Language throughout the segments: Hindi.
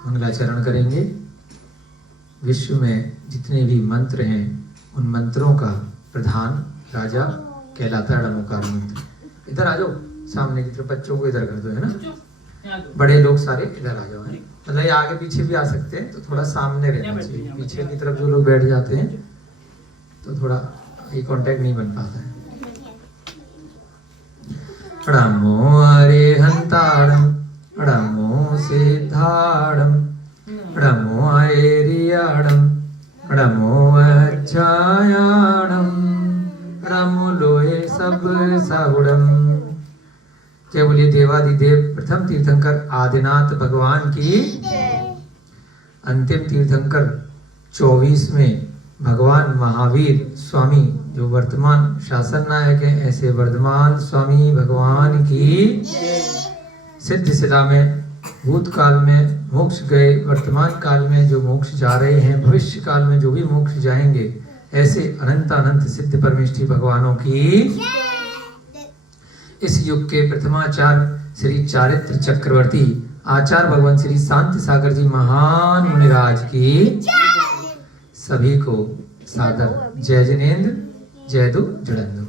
मंगलाचरण करेंगे। विश्व में जितने भी मंत्र हैं उन मंत्रों का प्रधान राजा कहलाता है ड़मोकार मंत्र। इधर आ जाओ, सामने की तरफ बच्चों को इधर कर दो, है ना। बड़े लोग सारे इधर आ जाओ, मतलब ये आगे पीछे भी आ सकते हैं, तो थोड़ा सामने रहना चाहिए। पीछे की तरफ जो लोग बैठ जाते हैं तो थोड़ा आई कांटेक्ट नहीं बन पाता है। ड़मो अरिहंताड़म ड़मो सिद्धाड़म ड़मो ऐरियाड़म ड़मो अच्छायाड़म ड़मो लोए सब साहुड़म। जय बोलिए देवादिदेव प्रथम तीर्थंकर आदिनाथ भगवान की। अंतिम तीर्थंकर 24वें भगवान महावीर स्वामी जो वर्तमान शासन नायक हैं, ऐसे वर्धमान स्वामी भगवान की। सिद्ध शिला में भूतकाल में मोक्ष गए, वर्तमान काल में जो मोक्ष जा रहे हैं, भविष्य काल में जो भी मोक्ष जाएंगे, ऐसे अनंत अनंत सिद्ध परमेष्ठी भगवानों की। इस युग के प्रथमाचार्य श्री चारित्र चक्रवर्ती आचार्य भगवान श्री शांति सागर जी महान मुनिराज की। सभी को सादर जय जिनेन्द्र जय दु जुड़ंदु।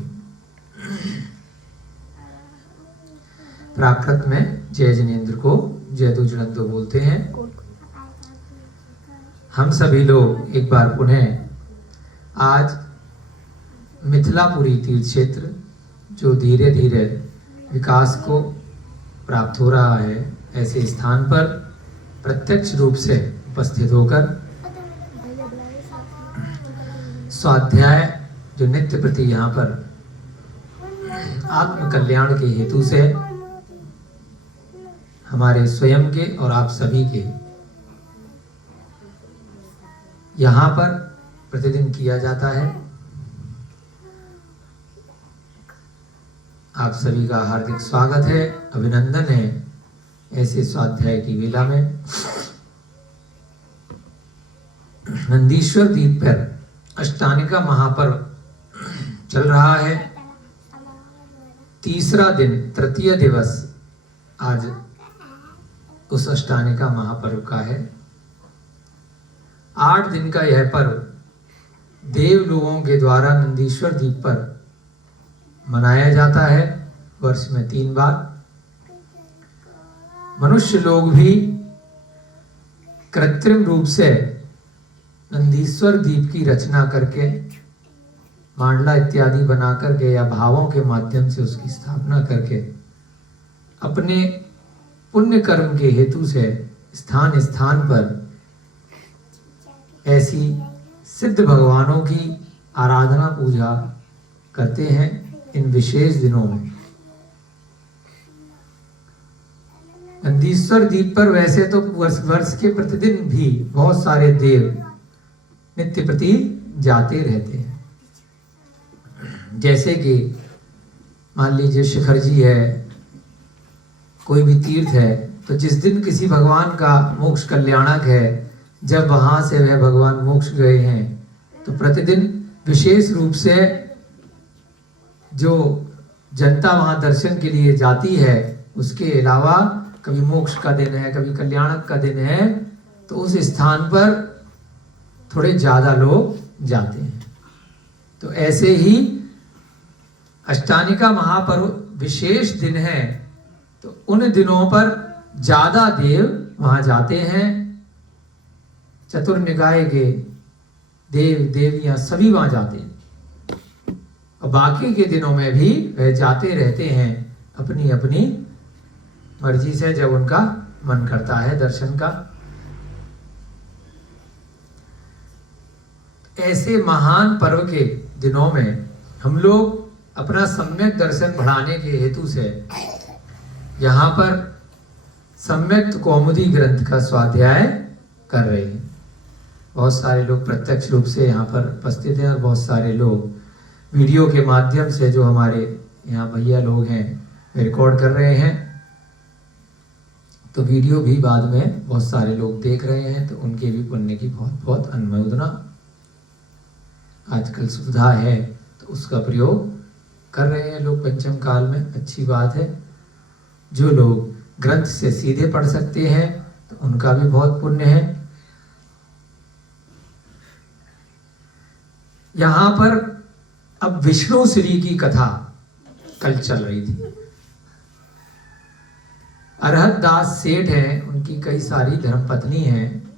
प्राकृत में जय जिनेन्द्र को जय दु जुड़ंदु बोलते हैं। हम सभी लोग एक बार पुनः आज मिथिलापुरी तीर्थ क्षेत्र जो धीरे धीरे विकास को प्राप्त हो रहा है, ऐसे स्थान पर प्रत्यक्ष रूप से उपस्थित होकर स्वाध्याय जो नित्य प्रति यहाँ पर आत्म कल्याण के हेतु से हमारे स्वयं के और आप सभी के यहाँ पर प्रतिदिन किया जाता है। आप सभी का हार्दिक स्वागत है, अभिनंदन है ऐसे स्वाध्याय की वेला में। नंदीश्वर द्वीप पर अष्टानिका महापर्व चल रहा है। तीसरा दिन, तृतीय दिवस आज उस अष्टानिका महापर्व का है। 8 दिन का यह पर्व देव लोगों के द्वारा नंदीश्वर द्वीप पर मनाया जाता है, वर्ष में 3 बार। मनुष्य लोग भी कृत्रिम रूप से नंदीश्वर द्वीप की रचना करके मांडला इत्यादि बना करके या भावों के माध्यम से उसकी स्थापना करके अपने पुण्य कर्म के हेतु से स्थान स्थान पर ऐसी सिद्ध भगवानों की आराधना पूजा करते हैं इन विशेष दिनों में। नंदीश्वर द्वीप पर वैसे तो वर्ष के प्रतिदिन भी बहुत सारे देव नित्य प्रति जाते रहते हैं। जैसे कि मान लीजिए शिखर जी है, कोई भी तीर्थ है, तो जिस दिन किसी भगवान का मोक्ष कल्याणक है, जब वहां से वह भगवान मोक्ष गए हैं, तो प्रतिदिन विशेष रूप से जो जनता वहां दर्शन के लिए जाती है, उसके अलावा कभी मोक्ष का दिन है, कभी कल्याणक का दिन है, तो उस स्थान पर थोड़े ज्यादा लोग जाते हैं। तो ऐसे ही अष्टानिका महापर्व विशेष दिन है, तो उन दिनों पर ज्यादा देव वहां जाते हैं। चतुर्निकाय के देव देवियां सभी वहां जाते हैं, और बाकी के दिनों में भी वह जाते रहते हैं अपनी अपनी मर्जी से, जब उनका मन करता है दर्शन का। ऐसे महान पर्व के दिनों में हम लोग अपना सम्यक दर्शन बढ़ाने के हेतु से यहाँ पर सम्यक कौमुदी ग्रंथ का स्वाध्याय कर रहे हैं। बहुत सारे लोग प्रत्यक्ष रूप से यहाँ पर उपस्थित हैं, और बहुत सारे लोग वीडियो के माध्यम से जो हमारे यहाँ भैया लोग हैं रिकॉर्ड कर रहे हैं। तो वीडियो भी बाद में बहुत सारे लोग देख रहे हैं, तो उनके भी पुण्य की बहुत बहुत अनुमोदना। आजकल सुविधा है तो उसका प्रयोग कर रहे हैं लोग पंचम काल में, अच्छी बात है। जो लोग ग्रंथ से सीधे पढ़ सकते हैं तो उनका भी बहुत पुण्य है। यहां पर अब विष्णु श्री की कथा कल चल रही थी। अरहत दास सेठ हैं, उनकी कई सारी धर्मपत्नी हैं,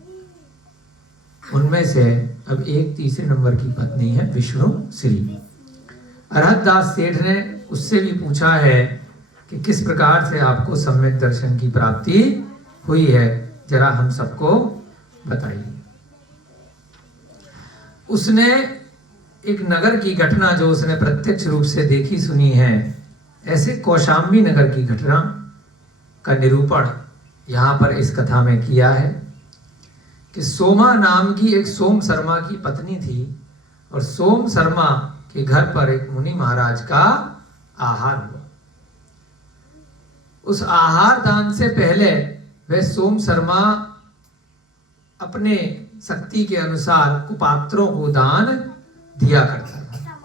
उनमें से अब एक तीसरे नंबर की पत्नी है विष्णु श्री। अरहत दास सेठ ने उससे भी पूछा है कि किस प्रकार से आपको सम्यक दर्शन की प्राप्ति हुई है, जरा हम सबको बताइए। उसने एक नगर की घटना जो उसने प्रत्यक्ष रूप से देखी सुनी है, ऐसे कौशाम्बी नगर की घटना का निरूपण यहाँ पर इस कथा में किया है कि सोमा नाम की एक सोम शर्मा की पत्नी थी और सोम शर्मा के घर पर एक मुनि महाराज का आहार हुआ। उस आहार दान से पहले वह सोम शर्मा अपने शक्ति के अनुसार कुपात्रों को दान दिया करता था।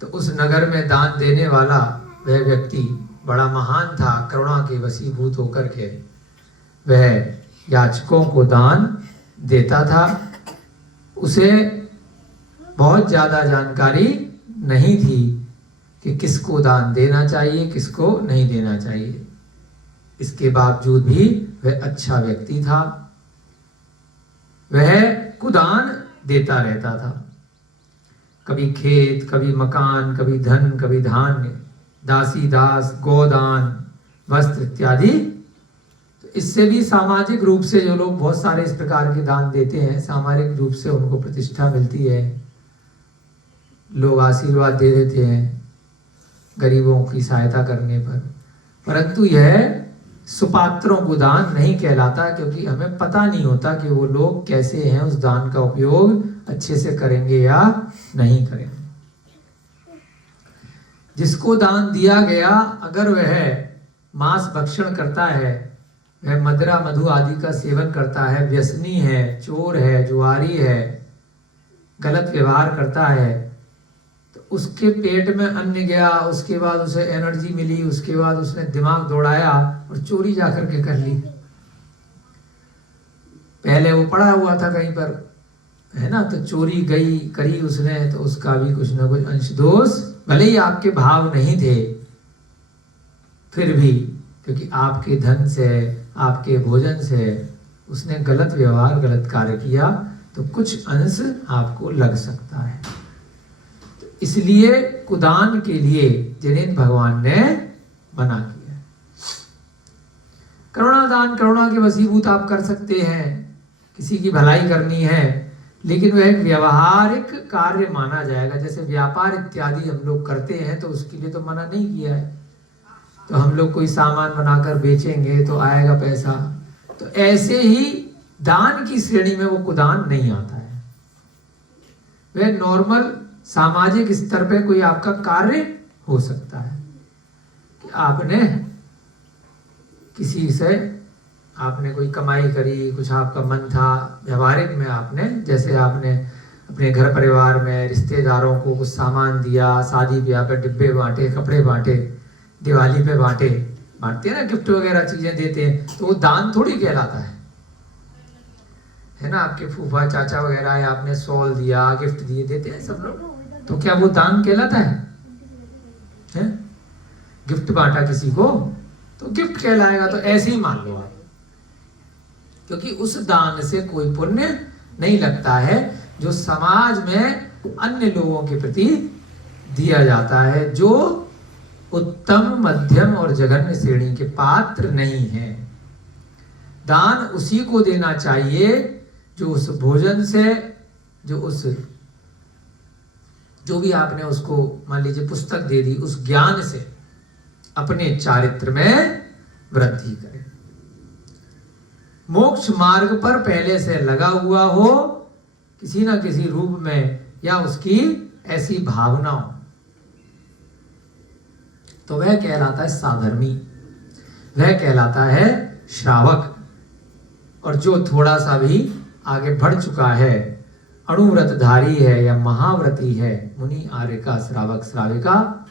तो उस नगर में दान देने वाला वह व्यक्ति बड़ा महान था। करुणा के वशीभूत होकर के वह याचकों को दान देता था। उसे बहुत ज्यादा जानकारी नहीं थी कि किसको दान देना चाहिए, किसको नहीं देना चाहिए। इसके बावजूद भी वह अच्छा व्यक्ति था। वह कुदान देता रहता था, कभी खेत, कभी मकान, कभी धन, कभी धान्य, दासी दास, गोदान, वस्त्र इत्यादि। तो इससे भी सामाजिक रूप से जो लोग बहुत सारे इस प्रकार के दान देते हैं, सामाजिक रूप से उनको प्रतिष्ठा मिलती है, लोग आशीर्वाद दे देते हैं गरीबों की सहायता करने पर। परंतु यह सुपात्रों को दान नहीं कहलाता, क्योंकि हमें पता नहीं होता कि वो लोग कैसे हैं, उस दान का उपयोग अच्छे से करेंगे या नहीं करेंगे। जिसको दान दिया गया, अगर वह मांस भक्षण करता है, वह मदिरा मधु आदि का सेवन करता है, व्यसनी है, चोर है, जुआरी है, गलत व्यवहार करता है, तो उसके पेट में अन्न गया, उसके बाद उसे एनर्जी मिली, उसके बाद उसने दिमाग दौड़ाया और चोरी जाकर के कर ली। पहले वो पड़ा हुआ था कहीं पर, है ना, तो चोरी गई करी उसने, तो उसका भी कुछ ना कुछ अंश दोष, भले ही आपके भाव नहीं थे, फिर भी क्योंकि आपके धन से, आपके भोजन से उसने गलत व्यवहार, गलत कार्य किया, तो कुछ अंश आपको लग सकता है। तो इसलिए कुदान के लिए जिन्हें भगवान ने मना किया। करुणा दान, करुणा के वशीभूत आप कर सकते हैं, किसी की भलाई करनी है, लेकिन वह एक व्यवहारिक कार्य माना जाएगा। जैसे व्यापार इत्यादि हम लोग करते हैं, तो उसके लिए तो मना नहीं किया है। तो हम लोग कोई सामान बनाकर बेचेंगे तो आएगा पैसा, तो ऐसे ही दान की श्रेणी में वो कुदान नहीं आता है। वह नॉर्मल सामाजिक स्तर पे कोई आपका कार्य हो सकता है कि आपने किसी से आपने कोई कमाई करी, कुछ आपका मन था, व्यवहारिक में आपने, जैसे आपने अपने घर परिवार में रिश्तेदारों को कुछ सामान दिया, शादी ब्याह पे डिब्बे बांटे, कपड़े बांटे, दिवाली पे बांटते हैं ना, गिफ्ट वगैरह चीजें देते हैं, तो वो दान थोड़ी कहलाता है ना। आपके फूफा चाचा वगैरह है, आपने शॉल दिया, गिफ्ट दिए, देते हैं सब लोग, तो क्या वो दान कहलाता है? गिफ्ट बांटा किसी को तो गिफ्ट कहलाएगा। तो ऐसे ही मान लो आप, क्योंकि उस दान से कोई पुण्य नहीं लगता है जो समाज में अन्य लोगों के प्रति दिया जाता है, जो उत्तम, मध्यम और जघन्य श्रेणी के पात्र नहीं है। दान उसी को देना चाहिए जो उस भोजन से, जो भी आपने उसको मान लीजिए पुस्तक दे दी, उस ज्ञान से अपने चारित्र में वृद्धि करे, मोक्ष मार्ग पर पहले से लगा हुआ हो किसी ना किसी रूप में, या उसकी ऐसी भावना हो, तो वह कहलाता है साधर्मी, वह कहलाता है श्रावक। और जो थोड़ा सा भी आगे बढ़ चुका है, अणुव्रतधारी है या महाव्रती है, मुनि, आर्यका, श्रावक, श्राविका,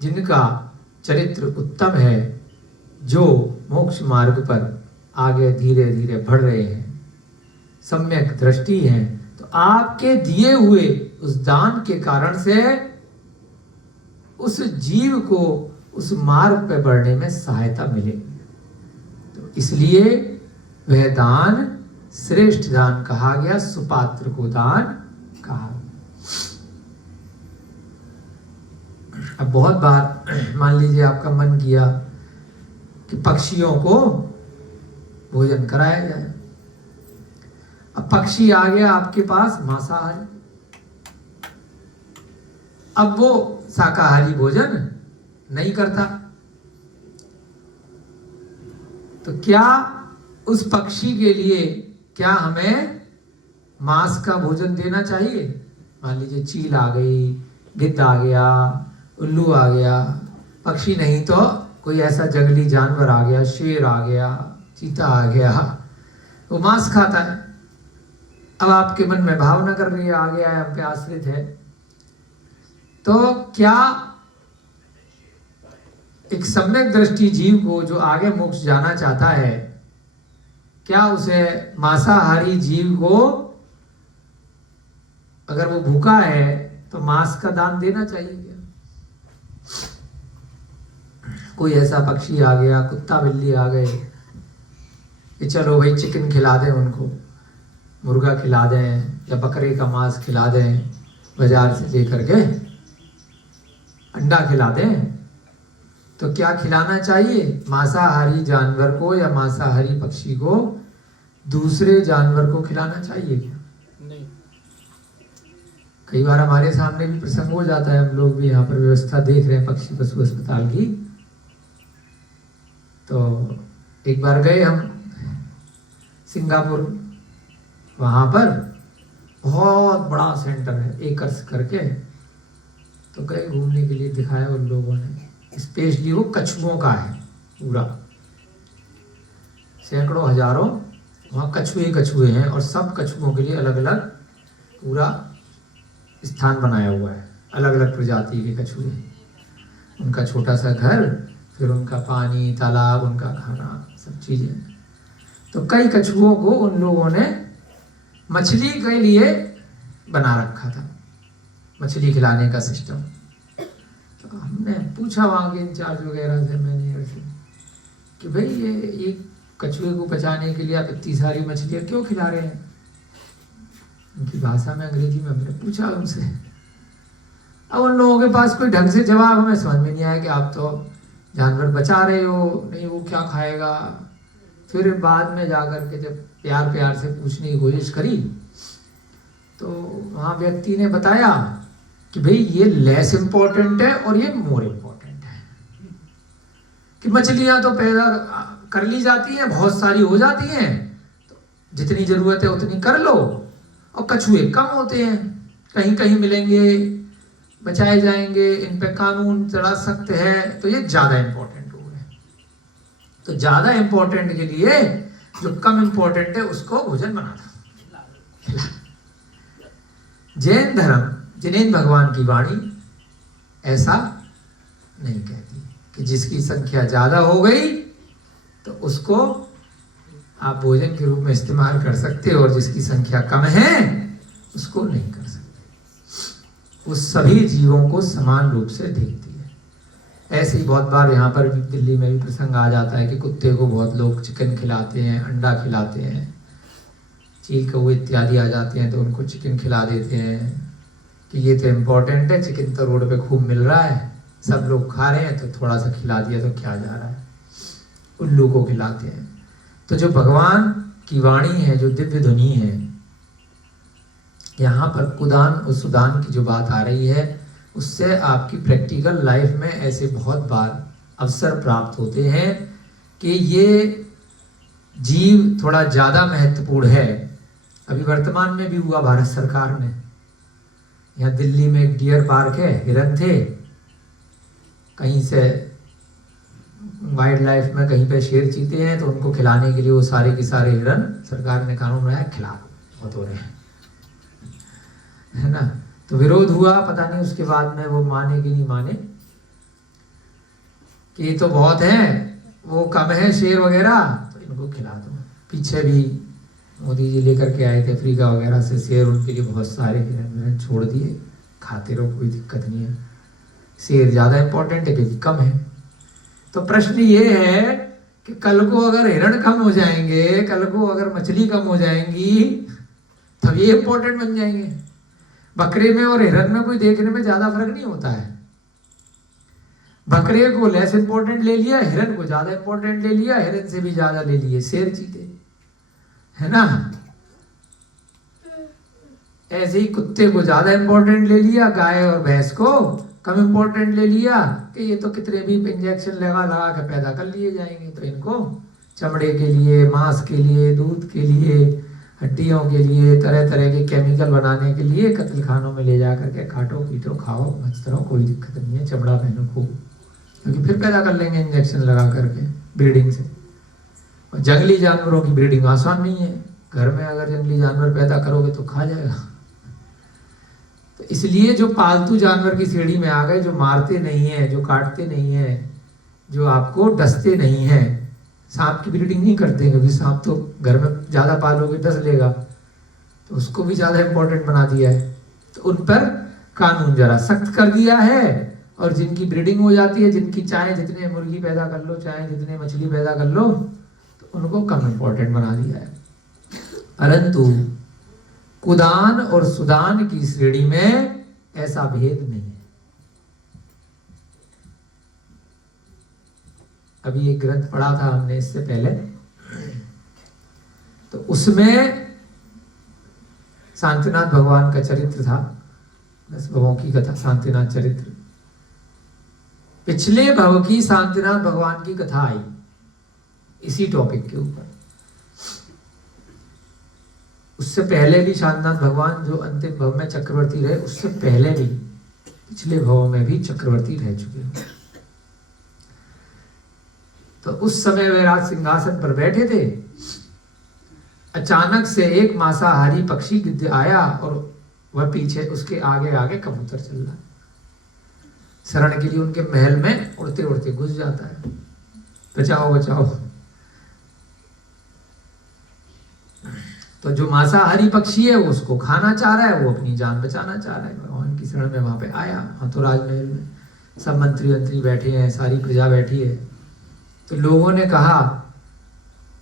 जिनका चरित्र उत्तम है, जो मोक्ष मार्ग पर आगे धीरे धीरे बढ़ रहे हैं, सम्यक दृष्टि है, तो आपके दिए हुए उस दान के कारण से उस जीव को उस मार्ग पर बढ़ने में सहायता मिलेगी। तो इसलिए वह दान श्रेष्ठ दान कहा गया, सुपात्र को दान कहा। अब बहुत बार मान लीजिए आपका मन किया कि पक्षियों को भोजन कराया जाए। अब पक्षी आ गया आपके पास मांसाहारी, अब वो शाकाहारी भोजन नहीं करता, तो क्या उस पक्षी के लिए क्या हमें मांस का भोजन देना चाहिए? मान लीजिए चील आ गई, गिद्ध आ गया, उल्लू आ गया, पक्षी नहीं तो कोई ऐसा जंगली जानवर आ गया, शेर आ गया, चीता आ गया, वो मांस खाता है। अब आपके मन में भावना कर रही है, आ गया है, हम पे आश्रित है, तो क्या एक सम्यक दृष्टि जीव को जो आगे मोक्ष जाना चाहता है, क्या उसे मांसाहारी जीव को अगर वो भूखा है तो मांस का दान देना चाहिए क्या? कोई ऐसा पक्षी आ गया, कुत्ता बिल्ली आ गए कि चलो भाई चिकन खिला दें उनको, मुर्गा खिला दें या बकरे का मांस खिला दें, बाजार से लेकर के अंडा खिला दें, तो क्या खिलाना चाहिए? मांसाहारी जानवर को या मांसाहारी पक्षी को दूसरे जानवर को खिलाना चाहिए क्या? नहीं। कई बार हमारे सामने भी प्रसंग हो जाता है, हम लोग भी यहाँ पर व्यवस्था देख रहे हैं पक्षी पशु अस्पताल की, तो एक बार गए हम सिंगापुर, वहाँ पर बहुत बड़ा सेंटर है एकर्स करके, तो गए घूमने के लिए, दिखाया उन लोगों ने, स्पेशली वो कछुओं का है पूरा, सैकड़ों हजारों वहाँ कछुए हैं, और सब कछुओं के लिए अलग अलग पूरा स्थान बनाया हुआ है, अलग अलग प्रजाति के कछुए, उनका छोटा सा घर, फिर उनका पानी, तालाब, उनका खाना, सब चीजें। तो कई कछुओं को उन लोगों ने मछली के लिए बना रखा था, मछली खिलाने का सिस्टम। तो हमने पूछा वहाँ के इंचार्ज वगैरह से, मैनेजर से, कि भाई ये कछुए को बचाने के लिए आप इतनी सारी मछलियाँ क्यों खिला रहे हैं? उनकी भाषा में, अंग्रेजी में हमने पूछा उनसे। अब उन लोगों के पास कोई ढंग से जवाब हमें समझ में नहीं आया कि आप तो जानवर बचा रहे हो, नहीं वो क्या खाएगा। फिर बाद में जाकर के जब प्यार प्यार से पूछने की कोशिश करी, तो वहाँ व्यक्ति ने बताया कि भाई ये लेस इम्पोर्टेंट है और ये मोर इम्पोर्टेंट है, कि मछलियाँ तो पैदा कर ली जाती हैं, बहुत सारी हो जाती हैं, तो जितनी जरूरत है उतनी कर लो, और कछुए कम होते हैं, कहीं कहीं मिलेंगे, बचाए जाएंगे, इन पे कानून थोड़ा सख्त है, तो ये ज्यादा इम्पोर्टेंट हो गए। तो ज्यादा इम्पोर्टेंट के लिए जो कम इम्पोर्टेंट है उसको भोजन बना था। जैन धर्म, जिनेन्द्र भगवान की वाणी ऐसा नहीं कहती कि जिसकी संख्या ज्यादा हो गई तो उसको आप भोजन के रूप में इस्तेमाल कर सकते हो, और जिसकी संख्या कम है उसको नहीं कर सकते। वो सभी जीवों को समान रूप से देखती है। ऐसे ही बहुत बार यहाँ पर भी, दिल्ली में भी प्रसंग आ जाता है कि कुत्ते को बहुत लोग चिकन खिलाते हैं, अंडा खिलाते हैं, चील कौवे इत्यादि आ जाते हैं तो उनको चिकन खिला देते हैं कि ये तो इम्पोर्टेंट है, चिकन तो रोड पे खूब मिल रहा है, सब लोग खा रहे हैं, तो थोड़ा सा खिला दिया तो क्या जा रहा है। उल्लू को खिलाते हैं। तो जो भगवान की वाणी है, जो दिव्य ध्वनि है, यहाँ पर कुदान और सुदान की जो बात आ रही है, उससे आपकी प्रैक्टिकल लाइफ में ऐसे बहुत बार अवसर प्राप्त होते हैं कि ये जीव थोड़ा ज़्यादा महत्वपूर्ण है। अभी वर्तमान में भी हुआ भारत सरकार ने, यहाँ दिल्ली में एक डियर पार्क है, हिरन थे, कहीं से वाइल्ड लाइफ में कहीं पे शेर चीते हैं, तो उनको खिलाने के लिए वो सारे के सारे हिरन, सरकार ने कानून बनाया खिला दो, बहुत हो रहे हैं, है ना। तो विरोध हुआ, पता नहीं उसके बाद में वो माने कि नहीं माने, कि ये तो बहुत है, वो कम है शेर वगैरह तो इनको खिला दो। पीछे भी मोदी जी लेकर के आए थे अफ्रीका वगैरह से शेर, उनके लिए बहुत सारे हिरन छोड़ दिए, खाते रहो, कोई दिक्कत नहीं है। शेर ज्यादा इंपॉर्टेंट है क्योंकि कम है। तो प्रश्न ये है कि कल को अगर हिरण कम हो जाएंगे, कल को अगर मछली कम हो जाएंगी, तब ये इंपॉर्टेंट बन जाएंगे। बकरे में और हिरण में कोई देखने में ज्यादा फर्क नहीं होता है। बकरे को लेस इंपॉर्टेंट ले लिया, हिरण को ज्यादा इंपॉर्टेंट ले लिया, हिरण से भी ज्यादा ले लिए शेर चीते, है ना। ऐसे ही कुत्ते को ज्यादा इंपॉर्टेंट ले लिया, गाय और भैंस को कम इंपॉर्टेंट ले लिया कि ये तो कितने भी इंजेक्शन लगा लगा के पैदा कर लिए जाएंगे, तो इनको चमड़े के लिए, मांस के लिए, दूध के लिए, हड्डियों के लिए, तरह तरह के केमिकल बनाने के लिए कत्ल खानों में ले जा करके काटो पीटो खाओ मस्त रहो, कोई दिक्कत नहीं है, चमड़ा पहनो खूब, क्योंकि फिर पैदा कर लेंगे इंजेक्शन लगा करके ब्रीडिंग से। और जंगली जानवरों की ब्रीडिंग आसान नहीं है, घर में अगर जंगली जानवर पैदा करोगे तो खा जाएगा। तो इसलिए जो पालतू जानवर की श्रेणी में आ गए, जो मारते नहीं है, जो काटते नहीं है, जो आपको डसते नहीं है, सांप की ब्रीडिंग नहीं करते क्योंकि सांप तो घर में ज्यादा पालोगे डस लेगा, तो उसको भी ज्यादा इंपॉर्टेंट बना दिया है। तो उन पर कानून जरा सख्त कर दिया है, और जिनकी ब्रीडिंग हो जाती है, जिनकी चाहे जितने मुर्गी पैदा कर लो, चाहे जितने मछली पैदा कर लो, तो उनको कम इंपॉर्टेंट बना दिया है। परंतु कुदान और सुदान की श्रेणी में ऐसा भेद नहीं है। अभी एक ग्रंथ पढ़ा था हमने इससे पहले, तो उसमें शांतिनाथ भगवान का चरित्र था, 10 भवों की कथा, शांतिनाथ चरित्र। पिछले भव की शांतिनाथ भगवान की कथा आई इसी टॉपिक के ऊपर। उससे पहले भी शांतिनाथ भगवान जो अंतिम भव में चक्रवर्ती रहे, उससे पहले भी पिछले भवों में भी चक्रवर्ती रह चुके हैं। तो उस समय वे राज सिंहासन पर बैठे थे, अचानक से एक मांसाहारी पक्षी गिद्ध आया और वह पीछे उसके आगे आगे कबूतर चल रहा, शरण के लिए उनके महल में उड़ते उड़ते घुस जाता है, बचाओ बचाओ। तो जो मांसाहारी पक्षी है वो उसको खाना चाह रहा है, वो अपनी जान बचाना चाह रहा है। भगवान की शरण में वहां पे आया, हाँ तो राजमहल में सब मंत्री मंत्री बैठे हैं, सारी प्रजा बैठी है। तो लोगों ने कहा,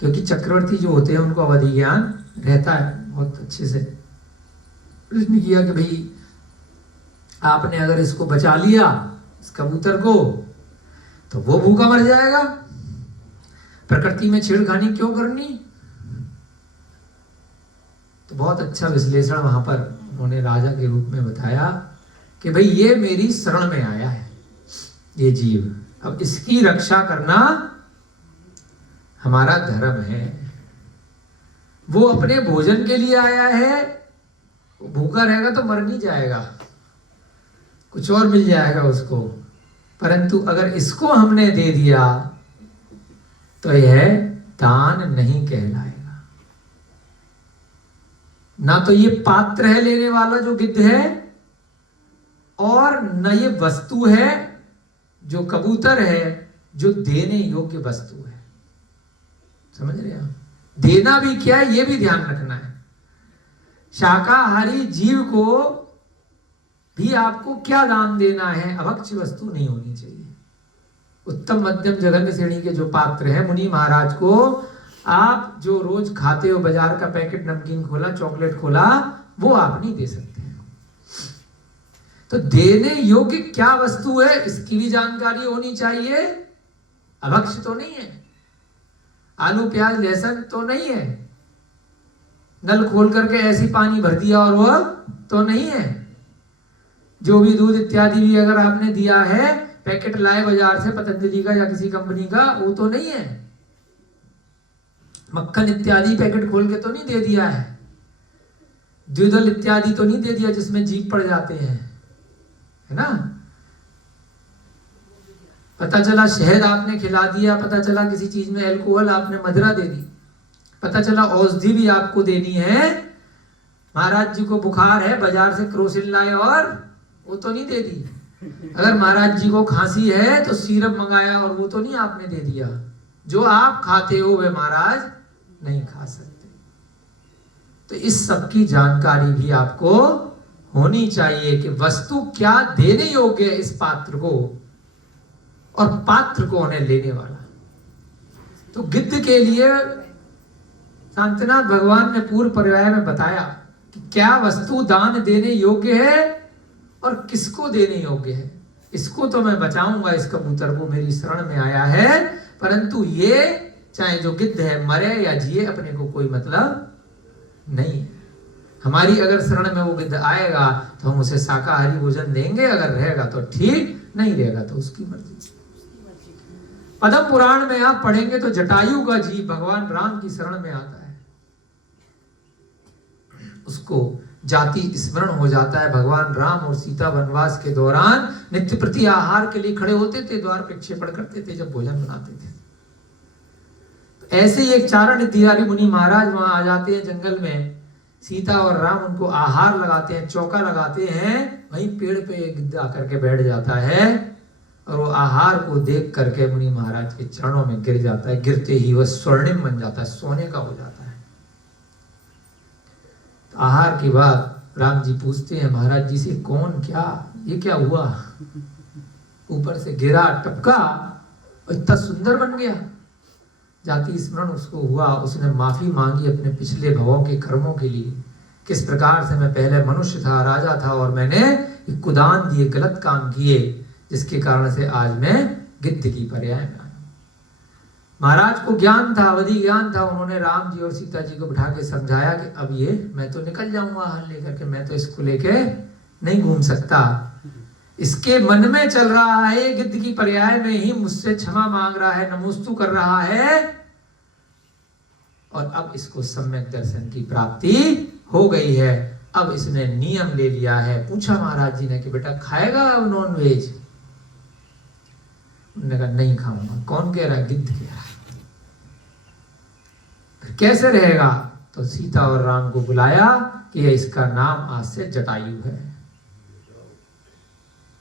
क्योंकि चक्रवर्ती जो होते हैं उनको अवधि ज्ञान रहता है बहुत अच्छे से, प्रश्न किया कि भाई आपने अगर इसको बचा लिया, इस कबूतर को, तो वो भूखा मर जाएगा, प्रकृति में छेड़खानी क्यों करनी। तो बहुत अच्छा विश्लेषण वहां पर उन्होंने राजा के रूप में बताया कि भाई ये मेरी शरण में आया है ये जीव, अब इसकी रक्षा करना हमारा धर्म है। वो अपने भोजन के लिए आया है, भूखा रहेगा तो मर नहीं जाएगा, कुछ और मिल जाएगा उसको, परंतु अगर इसको हमने दे दिया तो यह दान नहीं कहलाएगा। ना तो ये पात्र है लेने वाला जो गिद्ध है, और न ये वस्तु है जो कबूतर है जो देने योग्य वस्तु है। समझ रहे हैं? देना भी क्या है ये भी ध्यान रखना है। शाकाहारी जीव को भी आपको क्या दान देना है, अभक्ष वस्तु नहीं होनी चाहिए। उत्तम मध्यम जघन्य श्रेणी के जो पात्र है, मुनि महाराज को आप जो रोज खाते हो, बाजार का पैकेट नमकीन खोला, चॉकलेट खोला, वो आप नहीं दे सकते। तो देने योग्य क्या वस्तु है इसकी भी जानकारी होनी चाहिए। अभक्ष तो नहीं है, आलू प्याज लहसुन तो नहीं है, नल खोल करके ऐसी पानी भर दिया और वह तो नहीं है। जो भी दूध इत्यादि भी अगर आपने दिया है, पैकेट लाए बाजार से पतंजलि का या किसी कंपनी का, वो तो नहीं है। मक्खन इत्यादि पैकेट खोल के तो नहीं दे दिया है, द्विदल इत्यादि तो नहीं दे दिया जिसमें जीभ पड़ जाते हैं, है ना। पता चला शहद आपने खिला दिया, पता चला किसी चीज में अल्कोहल आपने मदिरा दे दी, पता चला औषधि भी आपको देनी है। महाराज जी को बुखार है, बाजार से क्रोसिन लाए और वो तो नहीं दे दी। अगर महाराज जी को खांसी है तो सीरप मंगाया और वो तो नहीं आपने दे दिया। जो आप खाते हो वे महाराज नहीं खा सकते। तो इस सब की जानकारी भी आपको होनी चाहिए कि वस्तु क्या देने योग्य है इस पात्र को, और पात्र कौन है लेने वाला। तो गिद्ध के लिए शांतिनाथ भगवान ने पूर्व पर्याय में बताया कि क्या वस्तु दान देने योग्य है और किसको देने योग्य है। इसको तो मैं बचाऊंगा, इस कबूतर को मेरी शरण में आया है, परंतु ये चाहे जो गिद्ध है मरे या जिए अपने को कोई मतलब नहीं। हमारी अगर शरण में वो गिद्ध आएगा तो हम उसे शाकाहारी भोजन देंगे, अगर रहेगा तो ठीक, नहीं रहेगा तो उसकी मर्जी। पद्म पुराण में आप पढ़ेंगे तो जटायु का जीव भगवान राम की शरण में आता है, उसको जाति स्मरण हो जाता है। भगवान राम और सीता वनवास के दौरान नित्य प्रति आहार के लिए खड़े होते थे, द्वार प्रक्षेपण करते थे जब भोजन बनाते थे। तो ऐसे ही एक चारण तिवारी मुनि महाराज वहां आ जाते हैं जंगल में, सीता और राम उनको आहार लगाते हैं, चौका लगाते हैं, वहीं पेड़ पे एक गिद्ध आकर के बैठ जाता है और वो आहार को देख करके मुनि महाराज के चरणों में गिर जाता है। गिरते ही वह स्वर्णिम बन जाता है, सोने का हो जाता है। तो आहार के बाद राम जी पूछते हैं महाराज जी से, कौन क्या ये क्या हुआ, ऊपर से गिरा टपका और इतना सुंदर बन गया। जाति स्मरण उसको हुआ, उसने माफी मांगी अपने पिछले भवों के कर्मों के लिए, किस प्रकार से मैं पहले मनुष्य था, राजा था और मैंने कुदान दिए, गलत काम किए, जिसके कारण से आज मैं गिद्ध की पर्याय में आया। महाराज को ज्ञान था, अवधि ज्ञान था। उन्होंने राम जी और सीता जी को बिठा के समझाया कि अब ये मैं तो निकल जाऊंगा हल लेकर के, मैं तो इसको लेके नहीं घूम सकता। इसके मन में चल रहा है गिद्ध की पर्याय में ही मुझसे क्षमा मांग रहा है, नमोस्तु कर रहा है, और अब इसको सम्यक दर्शन की प्राप्ति हो गई है। अब इसने नियम ले लिया है। पूछा महाराज जी ने कि बेटा खाएगा नॉन वेज? उन्होंने कहा नहीं खाऊंगा। कौन कह रहा है? गिद्ध कह रहा है। कैसे रहेगा? तो सीता और राम को बुलाया कि इसका नाम आज से जटायु है,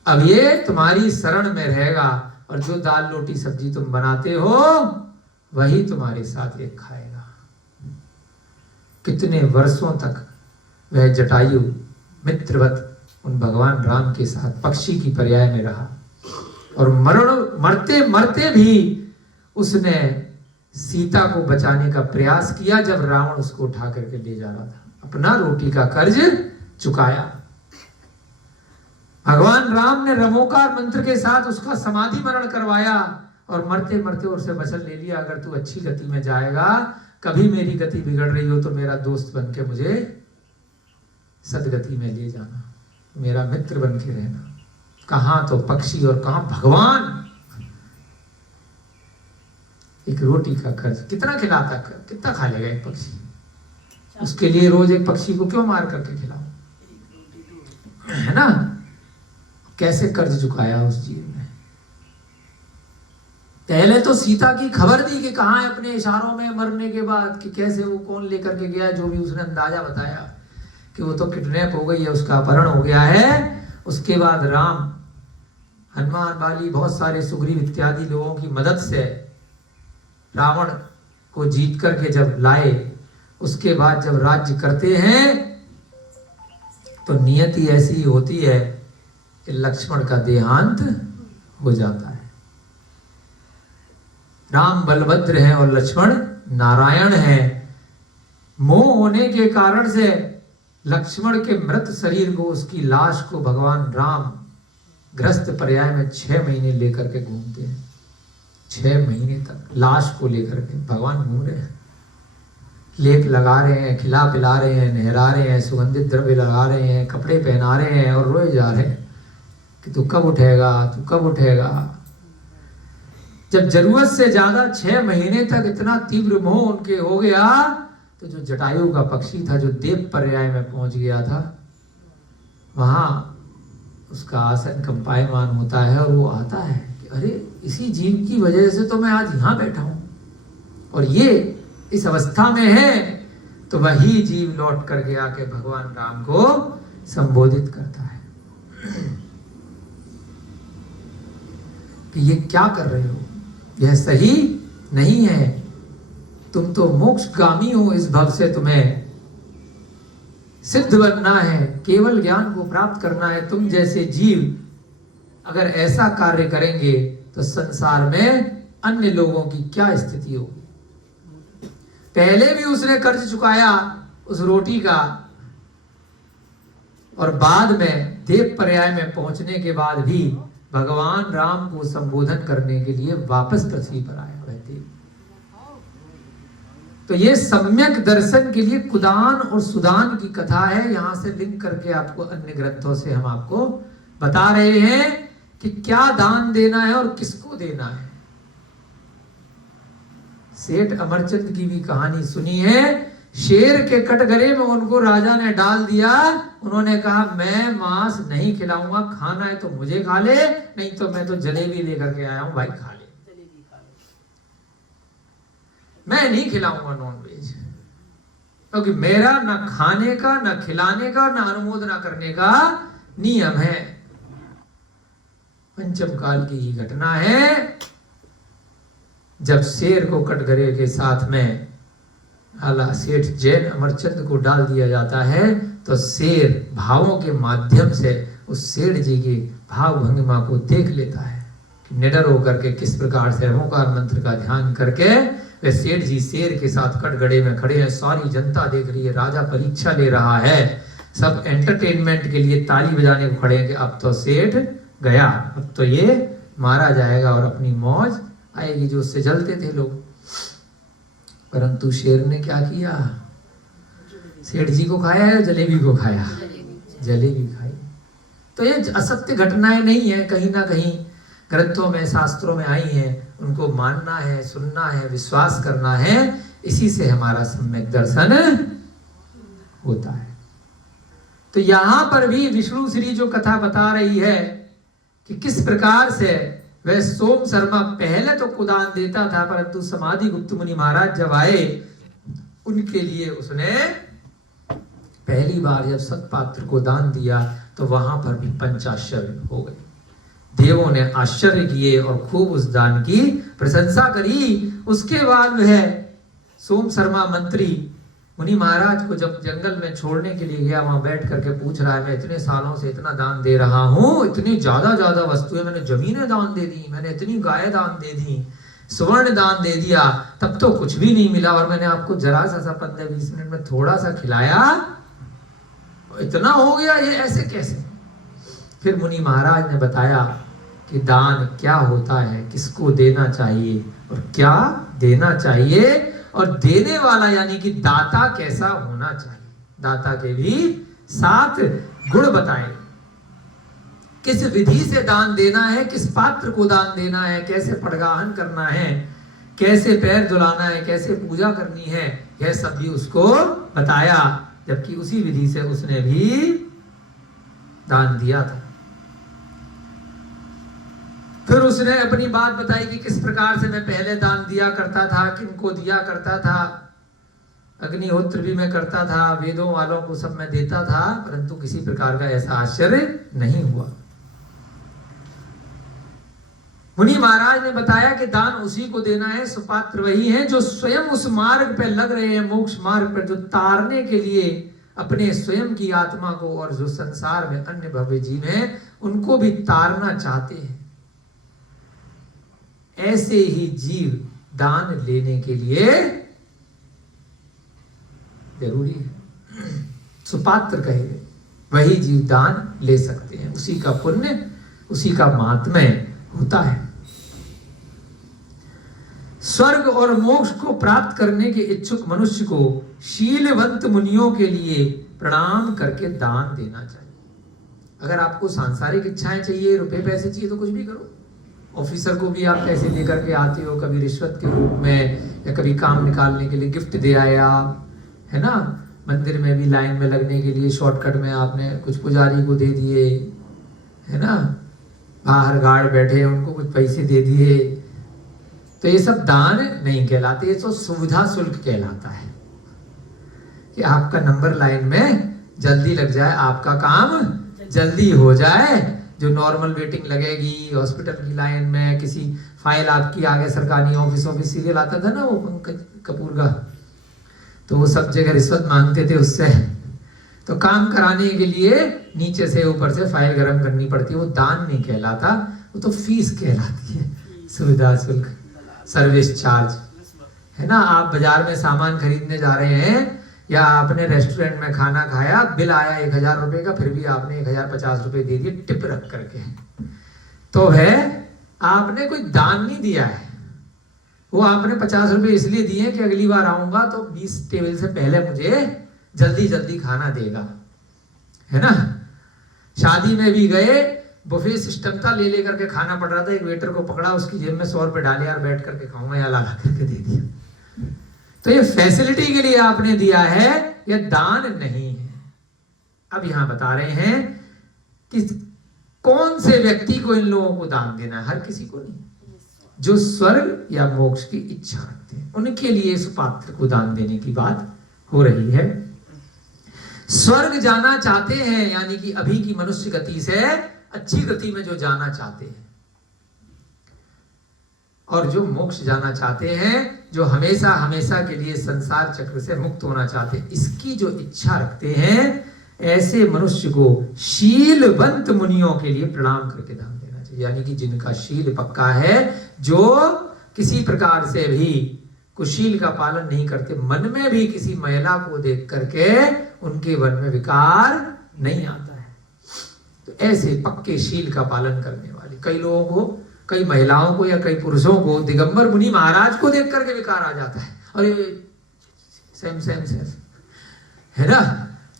अब ये तुम्हारी शरण में रहेगा और जो दाल रोटी सब्जी तुम बनाते हो वही तुम्हारे साथ एक खाएगा। कितने वर्षों तक वह जटायु मित्रवत उन भगवान राम के साथ पक्षी की पर्याय में रहा, और मरते मरते भी उसने सीता को बचाने का प्रयास किया। जब रावण उसको उठा करके ले जा रहा था, अपना रोटी का कर्ज चुकाया। भगवान राम ने रमोकार मंत्र के साथ उसका समाधि मरण करवाया और मरते मरते उससे वचन ले लिया, अगर तू अच्छी गति में जाएगा, कभी मेरी गति बिगड़ रही हो तो मेरा दोस्त बन के मुझे सदगति में ले जाना, मेरा मित्र बन के रहना। कहां तो पक्षी और कहां भगवान। एक रोटी का कर्ज कितना खिलाता, कितना खा लेगा एक पक्षी? उसके लिए रोज एक पक्षी को क्यों मार करके खिलाओ, है ना? कैसे कर्ज चुकाया उस जीव ने। पहले तो सीता की खबर दी कि कहां है, अपने इशारों में मरने के बाद कि कैसे वो कौन लेकर के गया, जो भी उसने अंदाजा बताया कि वो तो किडनैप हो गई है, उसका अपहरण हो गया है। उसके बाद राम, हनुमान, बाली, बहुत सारे सुग्रीव इत्यादि लोगों की मदद से रावण को जीत करके जब लाए, उसके बाद जब राज्य करते हैं तो नियति ऐसी होती है कि लक्ष्मण का देहांत हो जाता है। राम बलभद्र है और लक्ष्मण नारायण है। मोह होने के कारण से लक्ष्मण के मृत शरीर को, उसकी लाश को भगवान राम ग्रस्त पर्याय में 6 महीने लेकर के घूमते हैं। 6 महीने तक लाश को लेकर के भगवान घूम रहे हैं, लेप लगा रहे हैं, खिला पिला रहे हैं, नहला रहे हैं, सुगंधित द्रव्य लगा रहे हैं, कपड़े पहना रहे हैं और रोए जा रहे हैं कि तू कब उठेगा, तू कब उठेगा। जब जरूरत से ज्यादा 6 महीने तक इतना तीव्र मोह उनके हो गया तो जो जटायु का पक्षी था, जो देव पर्याय में पहुंच गया था, वहां उसका आसन कंपायमान होता है और वो आता है कि अरे इसी जीव की वजह से तो मैं आज यहां बैठा हूं और ये इस अवस्था में है। तो वही जीव लौट करके आके भगवान राम को संबोधित करता है कि ये क्या कर रहे हो, यह सही नहीं है। तुम तो मोक्षगामी हो, इस भव से तुम्हें सिद्ध बनना है, केवल ज्ञान को प्राप्त करना है। तुम जैसे जीव अगर ऐसा कार्य करेंगे तो संसार में अन्य लोगों की क्या स्थिति होगी। पहले भी उसने कर्ज चुकाया उस रोटी का, और बाद में देव पर्याय में पहुंचने के बाद भी भगवान राम को संबोधन करने के लिए वापस पृथ्वी पर आया वह देव। तो ये सम्यक दर्शन के लिए कुदान और सुदान की कथा है। यहां से लिंक करके आपको अन्य ग्रंथों से हम आपको बता रहे हैं कि क्या दान देना है और किसको देना है। सेठ अमरचंद की भी कहानी सुनी है। शेर के कटघरे में उनको राजा ने डाल दिया। उन्होंने कहा मैं मांस नहीं खिलाऊंगा, खाना है तो मुझे खा ले, नहीं तो मैं तो जलेबी लेकर के आया हूं भाई, खा ले। मैं नहीं खिलाऊंगा नॉन वेज, क्योंकि मेरा ना खाने का, ना खिलाने का, ना अनुमोदना करने का नियम है। पंचम काल की ही घटना है, जब शेर को कटघरे के साथ में आला सेठ जैन अमरचंद को डाल दिया जाता है, तो शेर भावों के माध्यम से उस सेठ जी की भाव भंगिमा को देख लेता है कि निडर होकर के किस प्रकार से ओंकार मंत्र का ध्यान करके वे सेठ जी शेर के साथ कटघरे में खड़े हैं। सारी जनता देख रही है, राजा परीक्षा ले रहा है, सब एंटरटेनमेंट के लिए ताली बजाने को खड़े हैं कि अब तो सेठ गया, अब तो ये मारा जाएगा और अपनी मौज आएगी, जो उससे जलते थे लोग। परंतु शेर ने क्या किया, सेठ जी को खाया है, जलेबी को खाया, जलेबी खाई। तो ये असत्य घटनाएं नहीं है, कहीं ना कहीं ग्रंथों में शास्त्रों में आई हैं, उनको मानना है, सुनना है, विश्वास करना है, इसी से हमारा सम्यक दर्शन होता है। तो यहां पर भी विष्णु श्री जो कथा बता रही है कि किस प्रकार से वह सोम शर्मा पहले तो कुदान देता था, परंतु समाधि गुप्त मुनि महाराज जब आए उनके लिए उसने पहली बार जब सतपात्र को दान दिया तो वहां पर भी पंचाश्चर्य हो गए। देवों ने आश्चर्य किए और खूब उस दान की प्रशंसा करी। उसके बाद वह सोम शर्मा मंत्री मुनि महाराज को जब जंगल में छोड़ने के लिए गया, वहां बैठ करके पूछ रहा है, मैं इतने सालों से इतना दान दे रहा हूं, इतनी ज्यादा वस्तुएं, मैंने जमीनें दान दे दी, मैंने इतनी गाय दान दे दी, स्वर्ण दान दे दिया, तब तो कुछ भी नहीं मिला, और मैंने आपको जरा सा 15-20 मिनट में थोड़ा सा खिलाया, इतना हो गया, ये ऐसे कैसे। फिर मुनि महाराज ने बताया कि दान क्या होता है, किसको देना चाहिए और क्या देना चाहिए, और देने वाला यानी कि दाता कैसा होना चाहिए। दाता के भी 7 गुण बताए, किस विधि से दान देना है, किस पात्र को दान देना है, कैसे पड़गाहन करना है, कैसे पैर धुलाना है, कैसे पूजा करनी है, यह सब भी उसको बताया। जबकि उसी विधि से उसने भी दान दिया था। फिर उसने अपनी बात बताई कि किस प्रकार से मैं पहले दान दिया करता था, किनको दिया करता था, अग्निहोत्र भी मैं करता था, वेदों वालों को सब मैं देता था, परंतु किसी प्रकार का ऐसा आश्चर्य नहीं हुआ। मुनि महाराज ने बताया कि दान उसी को देना है, सुपात्र वही है जो स्वयं उस मार्ग पे लग रहे हैं, मोक्ष मार्ग पर, जो तारने के लिए अपने स्वयं की आत्मा को और जो संसार में अन्य भव्य जीव हैं उनको भी तारना चाहते हैं। ऐसे ही जीव दान लेने के लिए जरूरी है, सुपात्र कहे वही जीव दान ले सकते हैं, उसी का पुण्य, उसी का महात्म्य होता है। स्वर्ग और मोक्ष को प्राप्त करने के इच्छुक मनुष्य को शीलवंत मुनियों के लिए प्रणाम करके दान देना चाहिए। अगर आपको सांसारिक इच्छाएं चाहिए, रुपए पैसे चाहिए, तो कुछ भी करो। ऑफिसर को भी आप पैसे लेकर के आते हो, कभी रिश्वत के रूप में या कभी काम निकालने के लिए गिफ्ट दे आए आप, है ना। मंदिर में भी लाइन में लगने के लिए शॉर्टकट में आपने कुछ पुजारी को दे दिए, है ना। बाहर गार्ड बैठे उनको कुछ पैसे दे दिए, तो ये सब दान नहीं कहलाते, ये तो सुविधा शुल्क कहलाता है कि आपका नंबर लाइन में जल्दी लग जाए, आपका काम जल्दी हो जाए। जो नॉर्मल वेटिंग लगेगी हॉस्पिटल की लाइन में, किसी फाइल आपकी आगे सरकारी ऑफिसों में सीरियल आता था ना वो पंकज कपूर का, तो वो सब जगह रिश्वत मांगते थे उससे। तो काम कराने के लिए नीचे से ऊपर से फाइल गर्म करनी पड़ती है। वो दान नहीं कहलाता, वो तो फीस कहलाती है, सुविधा शुल्क, सर्विस चार्ज, है ना। आप बाजार में सामान खरीदने जा रहे हैं या आपने रेस्टोरेंट में खाना खाया, बिल आया 1000 रुपए का, फिर भी आपने 1050 रुपए दे दिए टिप रख करके, तो है आपने कोई दान नहीं दिया है। वो आपने 50 रुपए इसलिए दिए कि अगली बार आऊंगा तो 20 टेबल से पहले मुझे जल्दी जल्दी खाना देगा, है ना। शादी में भी गए, बुफे सिस्टम था, ले लेकर के खाना पड़ रहा था, एक वेटर को पकड़ा, उसकी जेब में 100 रुपए डाले, यार बैठ करके खाऊंगा, या ला करके दे दिया। तो ये फैसिलिटी के लिए आपने दिया है, ये दान नहीं है। अब यहां बता रहे हैं कि कौन से व्यक्ति को इन लोगों को दान देना है। हर किसी को नहीं, जो स्वर्ग या मोक्ष की इच्छा रखते हैं उनके लिए इस पात्र को दान देने की बात हो रही है। स्वर्ग जाना चाहते हैं, यानी कि अभी की मनुष्य गति से अच्छी गति में जो जाना चाहते हैं, और जो मोक्ष जाना चाहते हैं, जो हमेशा हमेशा के लिए संसार चक्र से मुक्त होना चाहते हैं, इसकी जो इच्छा रखते हैं, ऐसे मनुष्य को शीलवंत मुनियों के लिए प्रणाम करके दान देना चाहिए। यानी कि जिनका शील पक्का है, जो किसी प्रकार से भी कुशील का पालन नहीं करते, मन में भी किसी महिला को देख करके उनके मन में विकार नहीं आता है, तो ऐसे पक्के शील का पालन करने वाले कई लोगों को, कई महिलाओं को या कई पुरुषों को दिगंबर मुनि महाराज को देख करके विकार आ जाता है। और ये सेम है ना,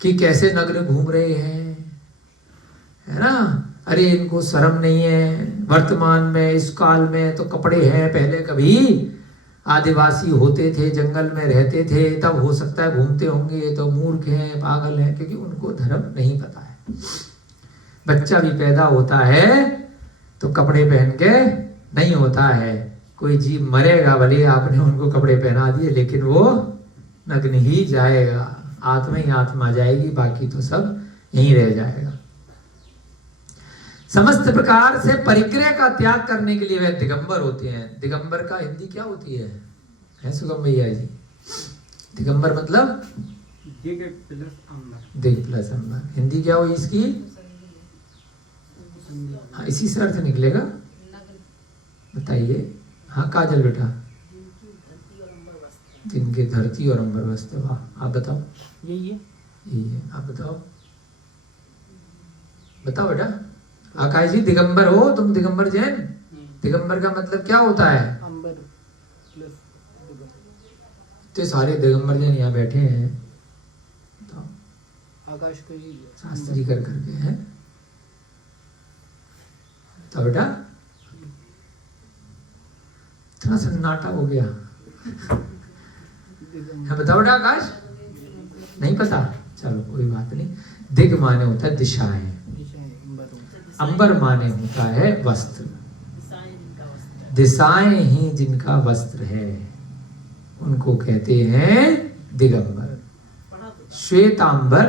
कि कैसे नग्न घूम रहे हैं, है ना। अरे इनको शर्म नहीं है, वर्तमान में इस काल में तो कपड़े हैं, पहले कभी आदिवासी होते थे, जंगल में रहते थे, तब हो सकता है घूमते होंगे, ये तो मूर्ख हैं, पागल हैं, क्योंकि उनको धर्म नहीं पता है। बच्चा भी पैदा होता है तो कपड़े पहन के नहीं होता है, कोई जीव मरेगा भले आपने उनको कपड़े पहना दिए, लेकिन वो नग्न ही जाएगा, आत्मा ही आत्मा जाएगी, बाकी तो सब यहीं रह जाएगा। समस्त प्रकार से परिग्रह का त्याग करने के लिए वे दिगंबर होते हैं। दिगंबर का हिंदी क्या होती है सुगम भैया जी? दिगंबर मतलब दिग प्लस अंबर, हिंदी क्या हुई इसकी? हाँ, इसी से अर्थ निकलेगा, बताइए। हाँ काजल बेटा, जिनके धरती और अंबर वस्त्र, वाह। आप बताओ। यही है, आप बताओ बेटा। आकाश जी दिगंबर हो तुम? दिगंबर जैन? दिगंबर का मतलब क्या होता है? तो सारे दिगंबर जैन यहाँ बैठे हैं, आकाश को शास्त्री कर करके हैं, तो बेटा इतना सन्नाटा हो गया। बताओ बेटा, आकाश नहीं पता? चलो कोई बात नहीं। दिग माने होता है दिशाएं, अंबर माने होता है वस्त्र, दिशाएं ही जिनका वस्त्र है उनको कहते हैं दिगंबर। श्वेतांबर,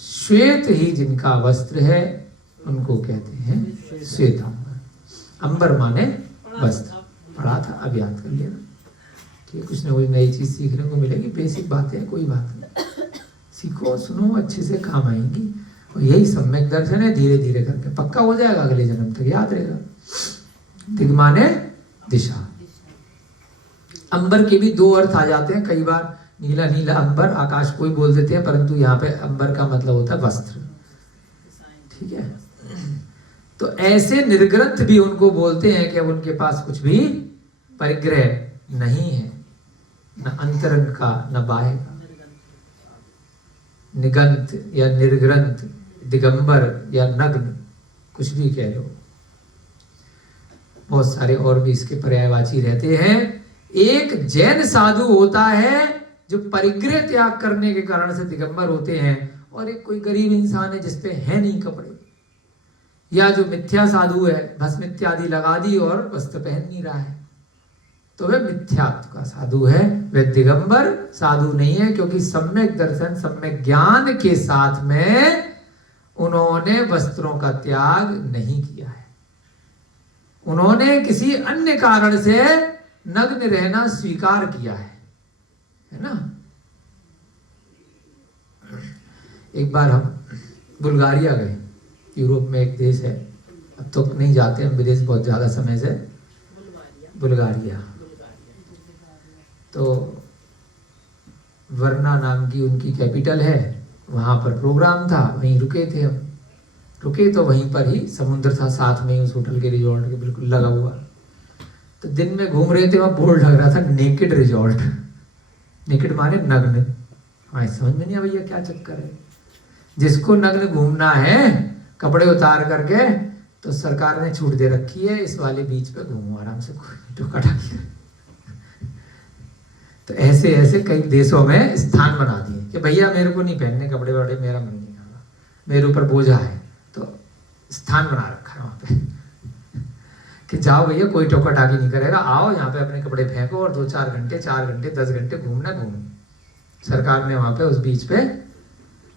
श्वेत ही जिनका वस्त्र है उनको कहते हैं श्वेतांबर। अंबर माने वस्त्र, पढ़ा था, अब याद कर लिया। ठीक, कुछ ना कोई नई चीज सीखने को मिलेगी, बेसिक बातें हैं, कोई बात नहीं, सीखो सुनो, अच्छे से काम आएंगी। और यही सम्यक दर्शन है, धीरे धीरे करके पक्का हो जाएगा, अगले जन्म तक याद रहेगा। दिग माने दिशा। अंबर के भी दो अर्थ आ जाते हैं कई बार, नीला नीला अंबर, आकाश कोई बोल देते हैं, परंतु यहाँ पे अंबर का मतलब होता है वस्त्र। ठीक है, तो ऐसे निर्ग्रंथ भी उनको बोलते हैं कि अब उनके पास कुछ भी परिग्रह नहीं है, न अंतरंग का न बाह्य का। निगंत या निर्ग्रंथ, दिगंबर या नग्न, कुछ भी कह लो, बहुत सारे और भी इसके पर्यायवाची रहते हैं। एक जैन साधु होता है जो परिग्रह त्याग करने के कारण से दिगंबर होते हैं, और एक कोई गरीब इंसान है जिसपे है नहीं कपड़े, या जो मिथ्या साधु है, भस्म इत्यादि लगा दी और वस्त्र पहन नहीं रहा है, तो वह मिथ्यात्व का साधु है, वह दिगंबर साधु नहीं है, क्योंकि सम्यक दर्शन सम्यक ज्ञान के साथ में उन्होंने वस्त्रों का त्याग नहीं किया है। उन्होंने किसी अन्य कारण से नग्न रहना स्वीकार किया है ना। एक बार हम बुल्गारिया गए, यूरोप में एक देश है, अब तो नहीं जाते हम विदेश बहुत ज्यादा समय से। बुल्गारिया तो वर्ना नाम की उनकी कैपिटल है, वहां पर प्रोग्राम था, वहीं रुके थे हम। रुके तो वहीं पर ही समुद्र था साथ में, उस होटल के रिजॉर्ट के बिल्कुल लगा हुआ। तो दिन में घूम रहे थे, वहां बोर्ड लग रहा था नेकेड रिजॉर्ट। नेकेड माने नग्न। हमारे समझ में नहीं आ भैया क्या चक्कर है। जिसको नग्न घूमना है कपड़े उतार करके, तो सरकार ने छूट दे रखी है, इस वाले बीच पे घूमो आराम से, कोई टोका टाकी। तो ऐसे ऐसे कई देशों में स्थान बना दिए कि भैया मेरे को नहीं पहनने कपड़े वपड़े, मेरा मन नहीं आ रहा, मेरे ऊपर बोझा है। तो स्थान बना रखा है वहां पे कि जाओ भैया, कोई टोका टाकी नहीं करेगा, आओ यहाँ पे अपने कपड़े फेंको और 2-4 घंटे 4 घंटे 10 घंटे घूमना घूमो। सरकार ने वहां पे उस बीच पे,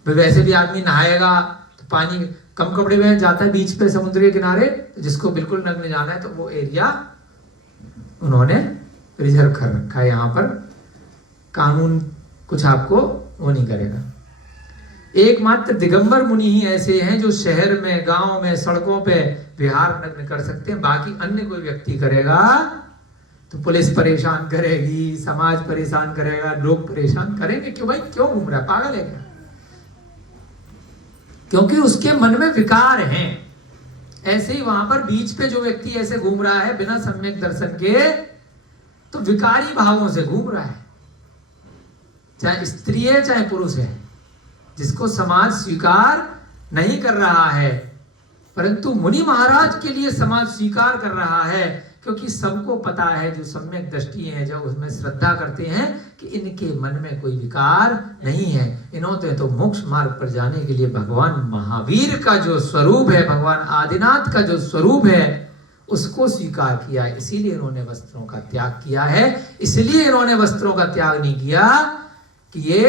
वैसे भी आदमी नहाएगा तो पानी कम कपड़े में जाता है बीच पे समुद्र के किनारे, तो जिसको बिल्कुल नग्न जाना है तो वो एरिया उन्होंने रिजर्व कर रखा है। यहाँ पर कानून कुछ आपको वो नहीं करेगा। एकमात्र दिगंबर मुनि ही ऐसे हैं जो शहर में, गांव में, सड़कों पे विहार नग्न कर सकते हैं। बाकी अन्य कोई व्यक्ति करेगा तो पुलिस परेशान करेगी, समाज परेशान करेगा, लोग परेशान करेंगे। क्यों भाई, क्यों घूम रहा है, पागल है क्या? क्योंकि उसके मन में विकार हैं। ऐसे ही वहां पर बीच पे जो व्यक्ति ऐसे घूम रहा है बिना सम्यक दर्शन के, तो विकारी भावों से घूम रहा है, चाहे स्त्री है चाहे पुरुष है, जिसको समाज स्वीकार नहीं कर रहा है। परंतु मुनि महाराज के लिए समाज स्वीकार कर रहा है, क्योंकि सबको पता है, जो सम्यक दृष्टि है, जो उसमें श्रद्धा करते हैं कि इनके मन में कोई विकार नहीं है। इन्होंने तो मोक्ष मार्ग पर जाने के लिए भगवान महावीर का जो स्वरूप है, भगवान आदिनाथ का जो स्वरूप है, उसको स्वीकार किया है। इसीलिए इन्होंने वस्त्रों का त्याग किया है। इसलिए इन्होंने वस्त्रों का त्याग नहीं किया कि ये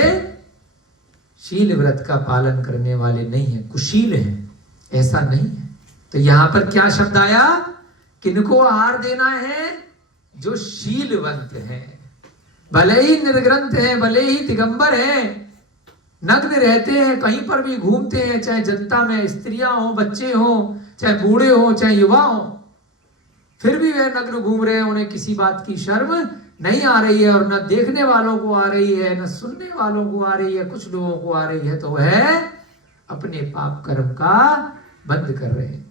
शील व्रत का पालन करने वाले नहीं है, कुशील हैं, ऐसा नहीं है। तो यहां पर क्या शब्द आया? किनको आहार देना है? जो शीलवंत हैं, भले ही निर्ग्रंथ हैं, भले ही दिगंबर हैं, नग्न रहते हैं, कहीं पर भी घूमते हैं, चाहे जनता में स्त्रियां हो, बच्चे हो, चाहे बूढ़े हो, चाहे युवा हो, फिर भी वे नग्न घूम रहे हैं। उन्हें किसी बात की शर्म नहीं आ रही है, और न देखने वालों को आ रही है, न सुनने वालों को आ रही है। कुछ लोगों को आ रही है तो वह अपने पाप कर्म का बंद कर रहे हैं।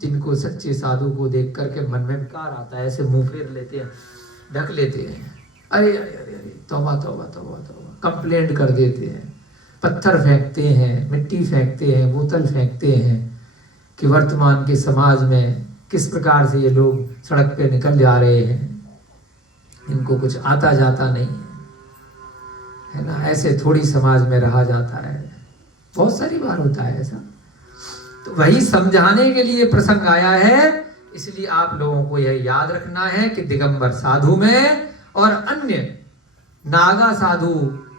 जिनको सच्चे साधु को देख करके मन में विकार आता है, ऐसे मुंह फेर लेते हैं, ढक लेते हैं, अरे अरे अरे अरे, तौबा तौबा तौबा तौबा, कंप्लेंट कर देते हैं, पत्थर फेंकते हैं, मिट्टी फेंकते हैं, बोतल फेंकते हैं कि वर्तमान के समाज में किस प्रकार से ये लोग सड़क पे निकल जा रहे हैं, इनको कुछ आता जाता नहीं है ना। ऐसे थोड़ी समाज में रहा जाता है, बहुत सारी बार होता है ऐसा। तो वही समझाने के लिए प्रसंग आया है। इसलिए आप लोगों को यह याद रखना है कि दिगंबर साधु में और अन्य नागा साधु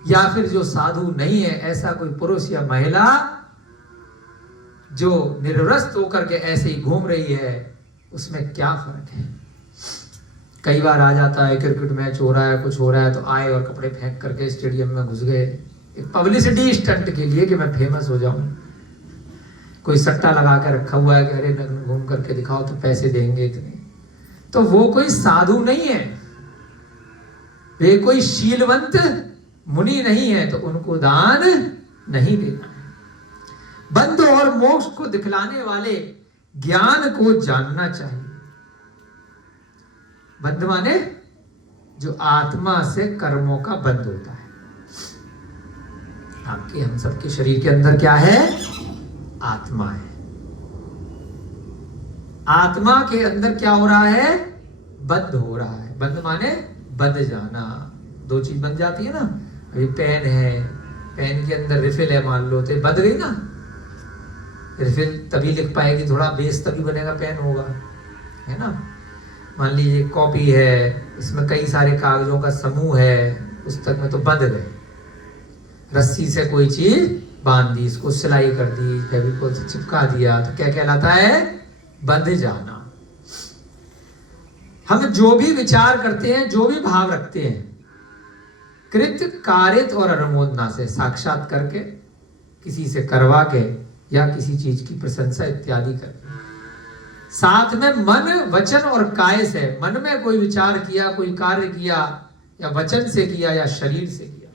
या फिर जो साधु नहीं है, ऐसा कोई पुरुष या महिला जो निर्वस्त्र होकर के ऐसे ही घूम रही है, उसमें क्या फर्क है। कई बार आ जाता है, क्रिकेट मैच हो रहा है, कुछ हो रहा है, तो आए और कपड़े फेंक करके स्टेडियम में घुस गए, एक पब्लिसिटी स्टंट के लिए कि मैं फेमस हो जाऊं। कोई सट्टा लगा के रखा हुआ है कि अरे नग्न घूम करके दिखाओ तो पैसे देंगे इतने। तो वो कोई साधु नहीं है, वे कोई शीलवंत मुनि नहीं है, तो उनको दान नहीं देना है। बंध और मोक्ष को दिखलाने वाले ज्ञान को जानना चाहिए। बंध माने जो आत्मा से कर्मों का बंध होता है। आपके हम सबके शरीर के अंदर क्या है? आत्मा है। आत्मा के अंदर क्या हो रहा है? बंध हो रहा है। बंध माने बंध जाना। दो चीज बन जाती है ना। अभी पेन है, पेन के अंदर रिफिल है, मान लो तो बंध गई ना। रिफिल तभी लिख पाएगी, थोड़ा बेस तभी बनेगा, पेन होगा, है ना। मान लीजिए कॉपी है, इसमें कई सारे कागजों का समूह है, पुस्तक में तो बंध गए। रस्सी से कोई चीज बांध दी, इसको सिलाई कर दी, फेविकोल से चिपका दिया, तो क्या कहलाता है? बंध जाना। हम जो भी विचार करते हैं, जो भी भाव रखते हैं, कृत कारित और अनुमोदना से, साक्षात करके, किसी से करवा के, या किसी चीज की प्रशंसा इत्यादि करके, साथ में मन वचन और काय से, मन में कोई विचार किया, कोई कार्य किया, या वचन से किया या शरीर से किया,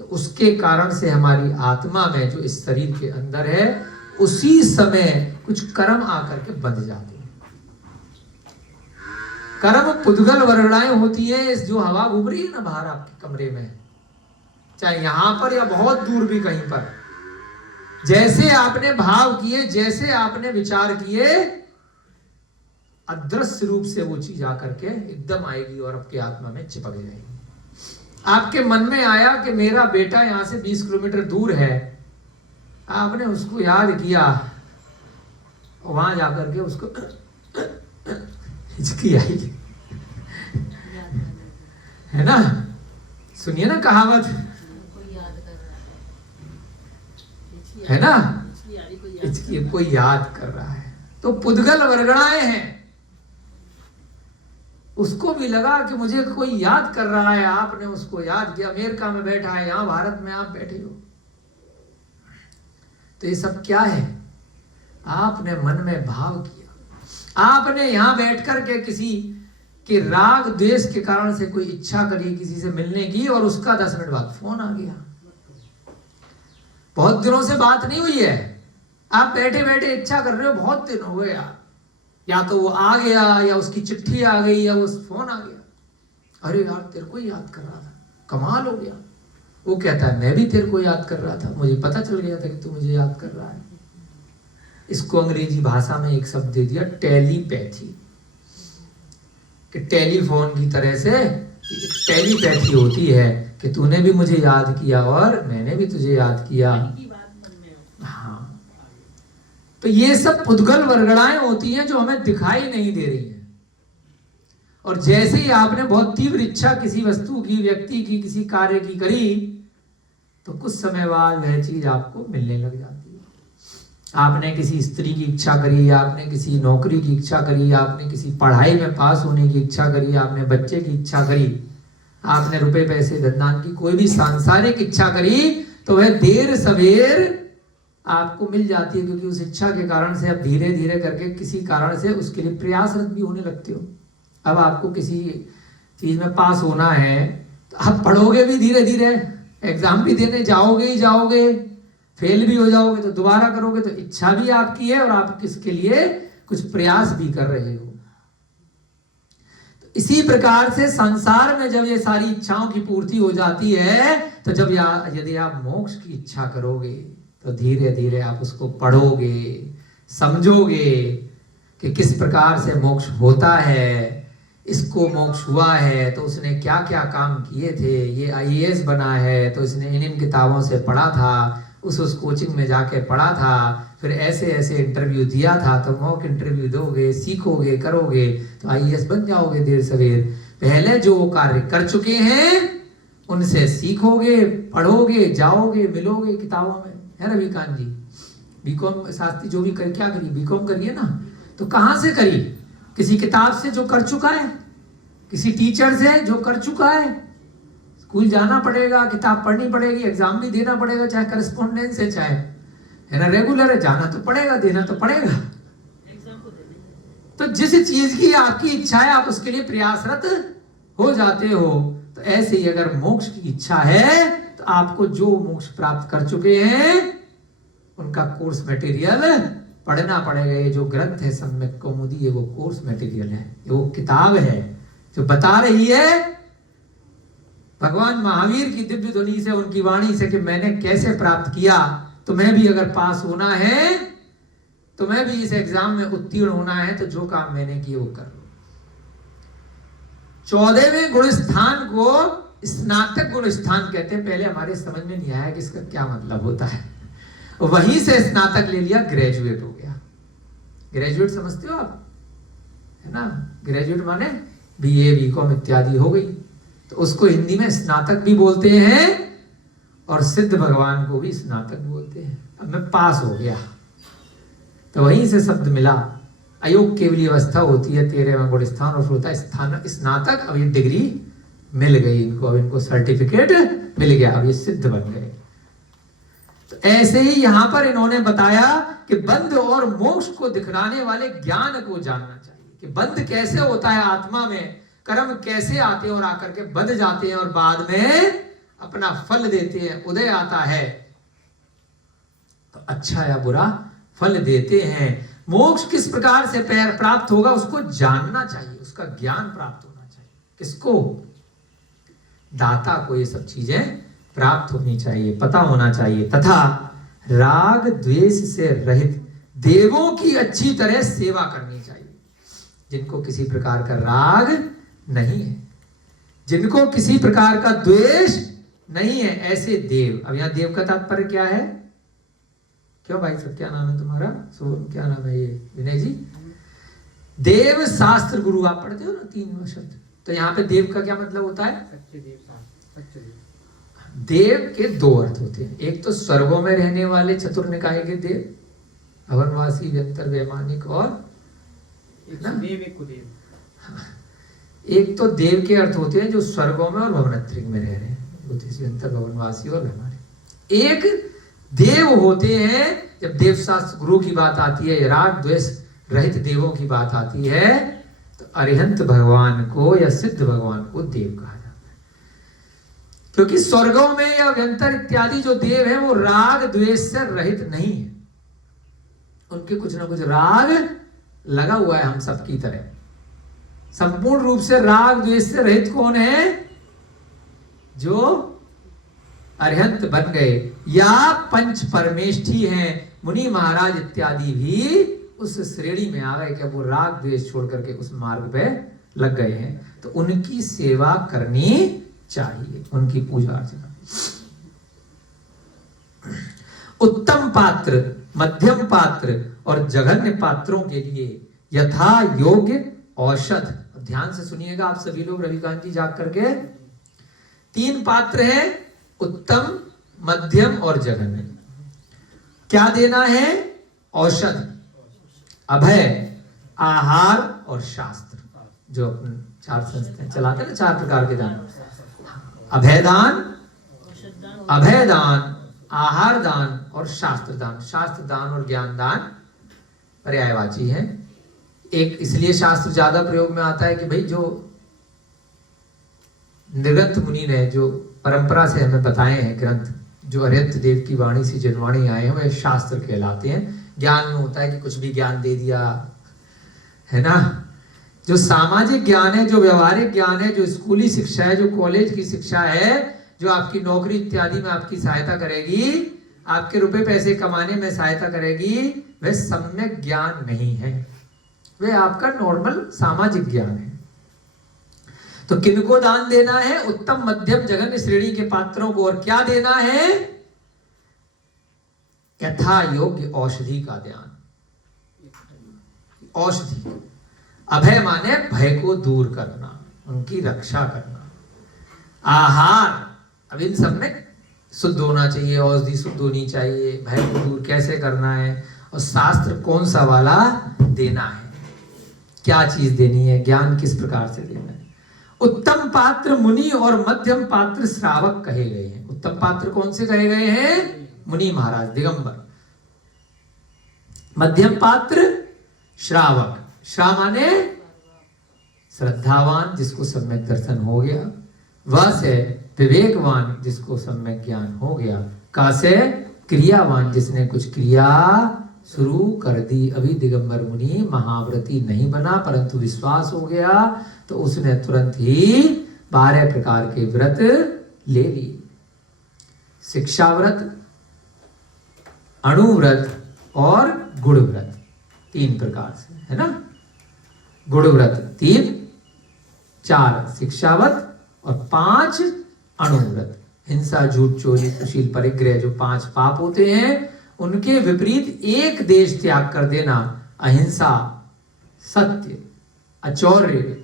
तो उसके कारण से हमारी आत्मा में जो इस शरीर के अंदर है, उसी समय कुछ कर्म आकर के बंध जाते हैं। कर्म पुद्गल वर्गणाएं होती है। इस जो हवा घूम रही है ना बाहर आपके कमरे में, चाहे यहां पर या बहुत दूर भी कहीं पर, जैसे आपने भाव किए, जैसे आपने विचार किए, अदृश्य रूप से वो चीज आकर के एकदम आएगी और आपके आत्मा में चिपक जाएगी। आपके मन में आया कि मेरा बेटा यहां से 20 किलोमीटर दूर है, आपने उसको याद किया, वहां जाकर के उसको हिचकी आई, है ना? सुनिए ना कहावत, है ना? हिचकी कोई याद कर रहा है, तो पुद्गल वर्गणाएं हैं। उसको भी लगा कि मुझे कोई याद कर रहा है, आपने उसको याद किया, अमेरिका में बैठा है, यहां भारत में आप बैठे हो। तो ये सब क्या है? आपने मन में भाव किया, आपने यहां बैठ कर के किसी के राग द्वेष के कारण से कोई इच्छा करी किसी से मिलने की, और उसका 10 मिनट बाद फोन आ गया। बहुत दिनों से बात नहीं हुई है, आप बैठे बैठे इच्छा कर रहे हो, बहुत दिन हो गए यार, या तो वो आ गया, या उसकी चिट्ठी आ गई, या वो फोन आ गया, अरे यार तेरे को याद कर रहा था, कमाल हो गया। वो कहता है मैं भी तेरे को याद कर रहा था, मुझे पता चल गया था कि तू मुझे याद कर रहा है। इसको अंग्रेजी भाषा में एक शब्द दे दिया, टेलीपैथी, कि टेलीफोन की तरह से टेलीपैथी होती है कि तूने भी मुझे याद किया और मैंने भी तुझे याद किया। हाँ, तो ये सब पुद्गल वर्गणाएं होती हैं जो हमें दिखाई नहीं दे रही हैं। और जैसे ही आपने बहुत तीव्र इच्छा किसी वस्तु की, व्यक्ति की, किसी कार्य की करी, तो कुछ समय बाद वह चीज आपको मिलने लग जाती है। आपने किसी स्त्री की इच्छा करी, आपने किसी नौकरी की इच्छा करी, आपने किसी पढ़ाई में पास होने की इच्छा करी, आपने बच्चे की इच्छा करी, आपने रुपए पैसे धनदान की कोई भी सांसारिक इच्छा करी, तो वह देर सवेर आपको मिल जाती है, क्योंकि उस इच्छा के कारण से आप धीरे धीरे करके किसी कारण से उसके लिए प्रयासरत भी होने लगते हो। अब आपको किसी चीज में पास होना है, तो आप पढ़ोगे भी धीरे धीरे, एग्जाम भी देने जाओगे ही जाओगे, फेल भी हो जाओगे तो दोबारा करोगे, तो इच्छा भी आपकी है और आप किसके लिए कुछ प्रयास भी कर रहे हो। तो इसी प्रकार से संसार में जब ये सारी इच्छाओं की पूर्ति हो जाती है, तो जब यदि आप मोक्ष की इच्छा करोगे, तो धीरे धीरे आप उसको पढ़ोगे, समझोगे कि किस प्रकार से मोक्ष होता है, इसको मोक्ष हुआ है तो उसने क्या क्या काम किए थे, ये IAS बना है तो इसने इन किताबों से पढ़ा था, उस कोचिंग में जाके पढ़ा था, फिर ऐसे ऐसे इंटरव्यू दिया था, तो मॉक इंटरव्यू दोगे, सीखोगे, करोगे तो IAS बन जाओगे देर सवेर। पहले जो कार्य कर चुके हैं उनसे सीखोगे, पढ़ोगे, जाओगे, मिलोगे किताबों में, है रविकांत जी। बीकॉम शास्त्री जो भी कर, क्या करी, बीकॉम करिए ना, तो कहां से करी? किसी किताब से जो कर चुका है, किसी टीचर से जो कर चुका है। स्कूल जाना पड़ेगा, किताब पढ़नी पड़ेगी, एग्जाम भी देना पड़ेगा, चाहे करस्पॉन्डेंस है, चाहे है ना रेगुलर है, जाना तो पड़ेगा, देना तो पड़ेगा। तो जिस चीज की आपकी इच्छा है आप उसके लिए प्रयासरत हो जाते हो। तो ऐसे ही अगर मोक्ष की इच्छा है, तो आपको जो मोक्ष प्राप्त कर चुके हैं उनका कोर्स मटेरियल पढ़ना पड़ेगा। ये जो ग्रंथ है सम्यक कौमुदी, ये वो कोर्स मटेरियल है, ये वो किताब है जो बता रही है भगवान महावीर की दिव्य ध्वनि से, उनकी वाणी से, कि मैंने कैसे प्राप्त किया। तो मैं भी अगर पास होना है, तो मैं भी इस एग्जाम में उत्तीर्ण होना है, तो जो काम मैंने किए वो कर लो। 14वें गुण स्थान को स्नातक गुण स्थान कहते हैं। पहले हमारे समझ में नहीं आया कि इसका क्या मतलब होता है, वहीं से स्नातक ले लिया, ग्रेजुएट हो गया। ग्रेजुएट समझते हो आप, है ना? ग्रेजुएट माने BA BCom इत्यादि हो गई, तो उसको हिंदी में स्नातक भी बोलते हैं और सिद्ध भगवान को भी स्नातक बोलते हैं। अब मैं पास हो गया, तो वहीं से शब्द मिला। अयोग केवली अवस्था होती है 13वां गुण स्थान और होता है स्नातक। अब ये डिग्री मिल गई इनको, अब इनको सर्टिफिकेट मिल गया, अब ये सिद्ध बन गए। तो ऐसे ही यहां पर इन्होंने बताया कि बंध और मोक्ष को दिखलाने वाले ज्ञान को जानना चाहिए कि बंध कैसे होता है आत्मा में, कर्म कैसे आते हैं और आकर के बंध जाते हैं और बाद में अपना फल देते हैं, उदय आता है तो अच्छा या बुरा फल देते हैं। मोक्ष किस प्रकार से प्राप्त होगा उसको जानना चाहिए, उसका ज्ञान प्राप्त होना चाहिए। किसको? दाता को ये सब चीजें प्राप्त होनी चाहिए, पता होना चाहिए। तथा राग द्वेष से रहित देवों की अच्छी तरह सेवा करनी चाहिए। जिनको किसी प्रकार का राग नहीं है, जिनको किसी प्रकार का द्वेष नहीं है, ऐसे देव। अब यहां देव का तात्पर्य क्या है? क्यों भाई सब, क्या नाम है तुम्हारा? क्या नाम है ये? विनय जी। देव शास्त्र गुरु आप पढ़ते हो ना 3 शब्द, तो यहाँ पे देव का क्या मतलब होता है? सच्चे देव। देव के 2 अर्थ होते हैं, एक तो स्वर्गों में रहने वाले चतुर निकाय के देव, अवनवासी, व्यंतर, वैमानिक और देव, एक तो देव के अर्थ होते हैं जो स्वर्गों में और भवनत्रिक में रह रहे हैं, व्यंतर, भवनवासी और वैमानिक। एक देव होते हैं, जब देव शास्त्र गुरु की बात आती है, राग द्वेष रहित देवों की बात आती है, तो अरिहंत भगवान को या सिद्ध भगवान को देव कहा जाता है। क्योंकि स्वर्गों में या व्यंतर इत्यादि जो देव हैं वो राग द्वेष से रहित नहीं है, उनके कुछ ना कुछ राग लगा हुआ है हम सबकी तरह। संपूर्ण रूप से राग द्वेष से रहित कौन है? जो अरिहंत बन गए या पंच परमेष्ठी हैं, मुनि महाराज इत्यादि भी उस श्रेणी में आ गए कि वो राग द्वेष छोड़ करके उस मार्ग पे लग गए हैं, तो उनकी सेवा करनी चाहिए, उनकी पूजा अर्चना। उत्तम पात्र, मध्यम पात्र और जघन्य पात्रों के लिए यथा योग्य औषध। ध्यान से सुनिएगा आप सभी लोग, रविकांत जी जाग करके। 3 पात्र हैं, उत्तम, मध्यम और जघन्य। क्या देना है? औषध, अभय, आहार और शास्त्र। जो अपन 4 संस्थाएं चलाते हैं ना, 4 प्रकार के दान, अभयदान, अभयदान, आहार दान और शास्त्र दान। शास्त्र दान और ज्ञान दान पर्यायवाची हैं। एक इसलिए शास्त्र ज्यादा प्रयोग में आता है कि भाई जो निर्गंथ मुनि ने जो परंपरा से हमें बताए हैं ग्रंथ, जो अरिहंत देव की वाणी से जनवाणी आए हैं, वे शास्त्र कहलाते हैं। ज्ञान में होता है कि कुछ भी ज्ञान दे दिया, है ना। जो सामाजिक ज्ञान है, जो व्यवहारिक ज्ञान है, जो स्कूली शिक्षा है, जो कॉलेज की शिक्षा है, जो आपकी नौकरी इत्यादि में आपकी सहायता करेगी, आपके रुपए पैसे कमाने में सहायता करेगी, वह सम्यक ज्ञान नहीं है, वह आपका नॉर्मल सामाजिक ज्ञान है। तो किनको दान देना है? उत्तम, मध्यम, जघन्य श्रेणी के पात्रों को। और क्या देना है? यथा योग्य औषधि का ध्यान। औषधि, अभय माने भय को दूर करना, उनकी रक्षा करना। आहार, अब इन सब में शुद्ध होना चाहिए, औषधि शुद्ध होनी चाहिए, भय को दूर कैसे करना है, और शास्त्र कौन सा वाला देना है, क्या चीज देनी है, ज्ञान किस प्रकार से देना है। उत्तम पात्र मुनि और मध्यम पात्र श्रावक कहे गए हैं। उत्तम पात्र कौन से कहे गए हैं? मुनि महाराज, दिगंबर। मध्यम पात्र श्रावक, श्राव माने श्रद्धावान, जिसको सम्यक दर्शन हो गया। वह से विवेकवान, जिसको सम्यक ज्ञान हो गया। का से क्रियावान, जिसने कुछ क्रिया शुरू कर दी। अभी दिगंबर मुनि महाव्रती नहीं बना, परंतु विश्वास हो गया तो उसने तुरंत ही 12 प्रकार के व्रत ले लिए। शिक्षा व्रत, अणुव्रत और गुण व्रत, 3 प्रकार से, है ना। गुण व्रत 3, 4 शिक्षाव्रत और 5 अणुव्रत। हिंसा, झूठ, चोरी, कुशील, परिग्रह, जो 5 पाप होते हैं, उनके विपरीत एक देश त्याग कर देना। अहिंसा, सत्य, अचौर्य,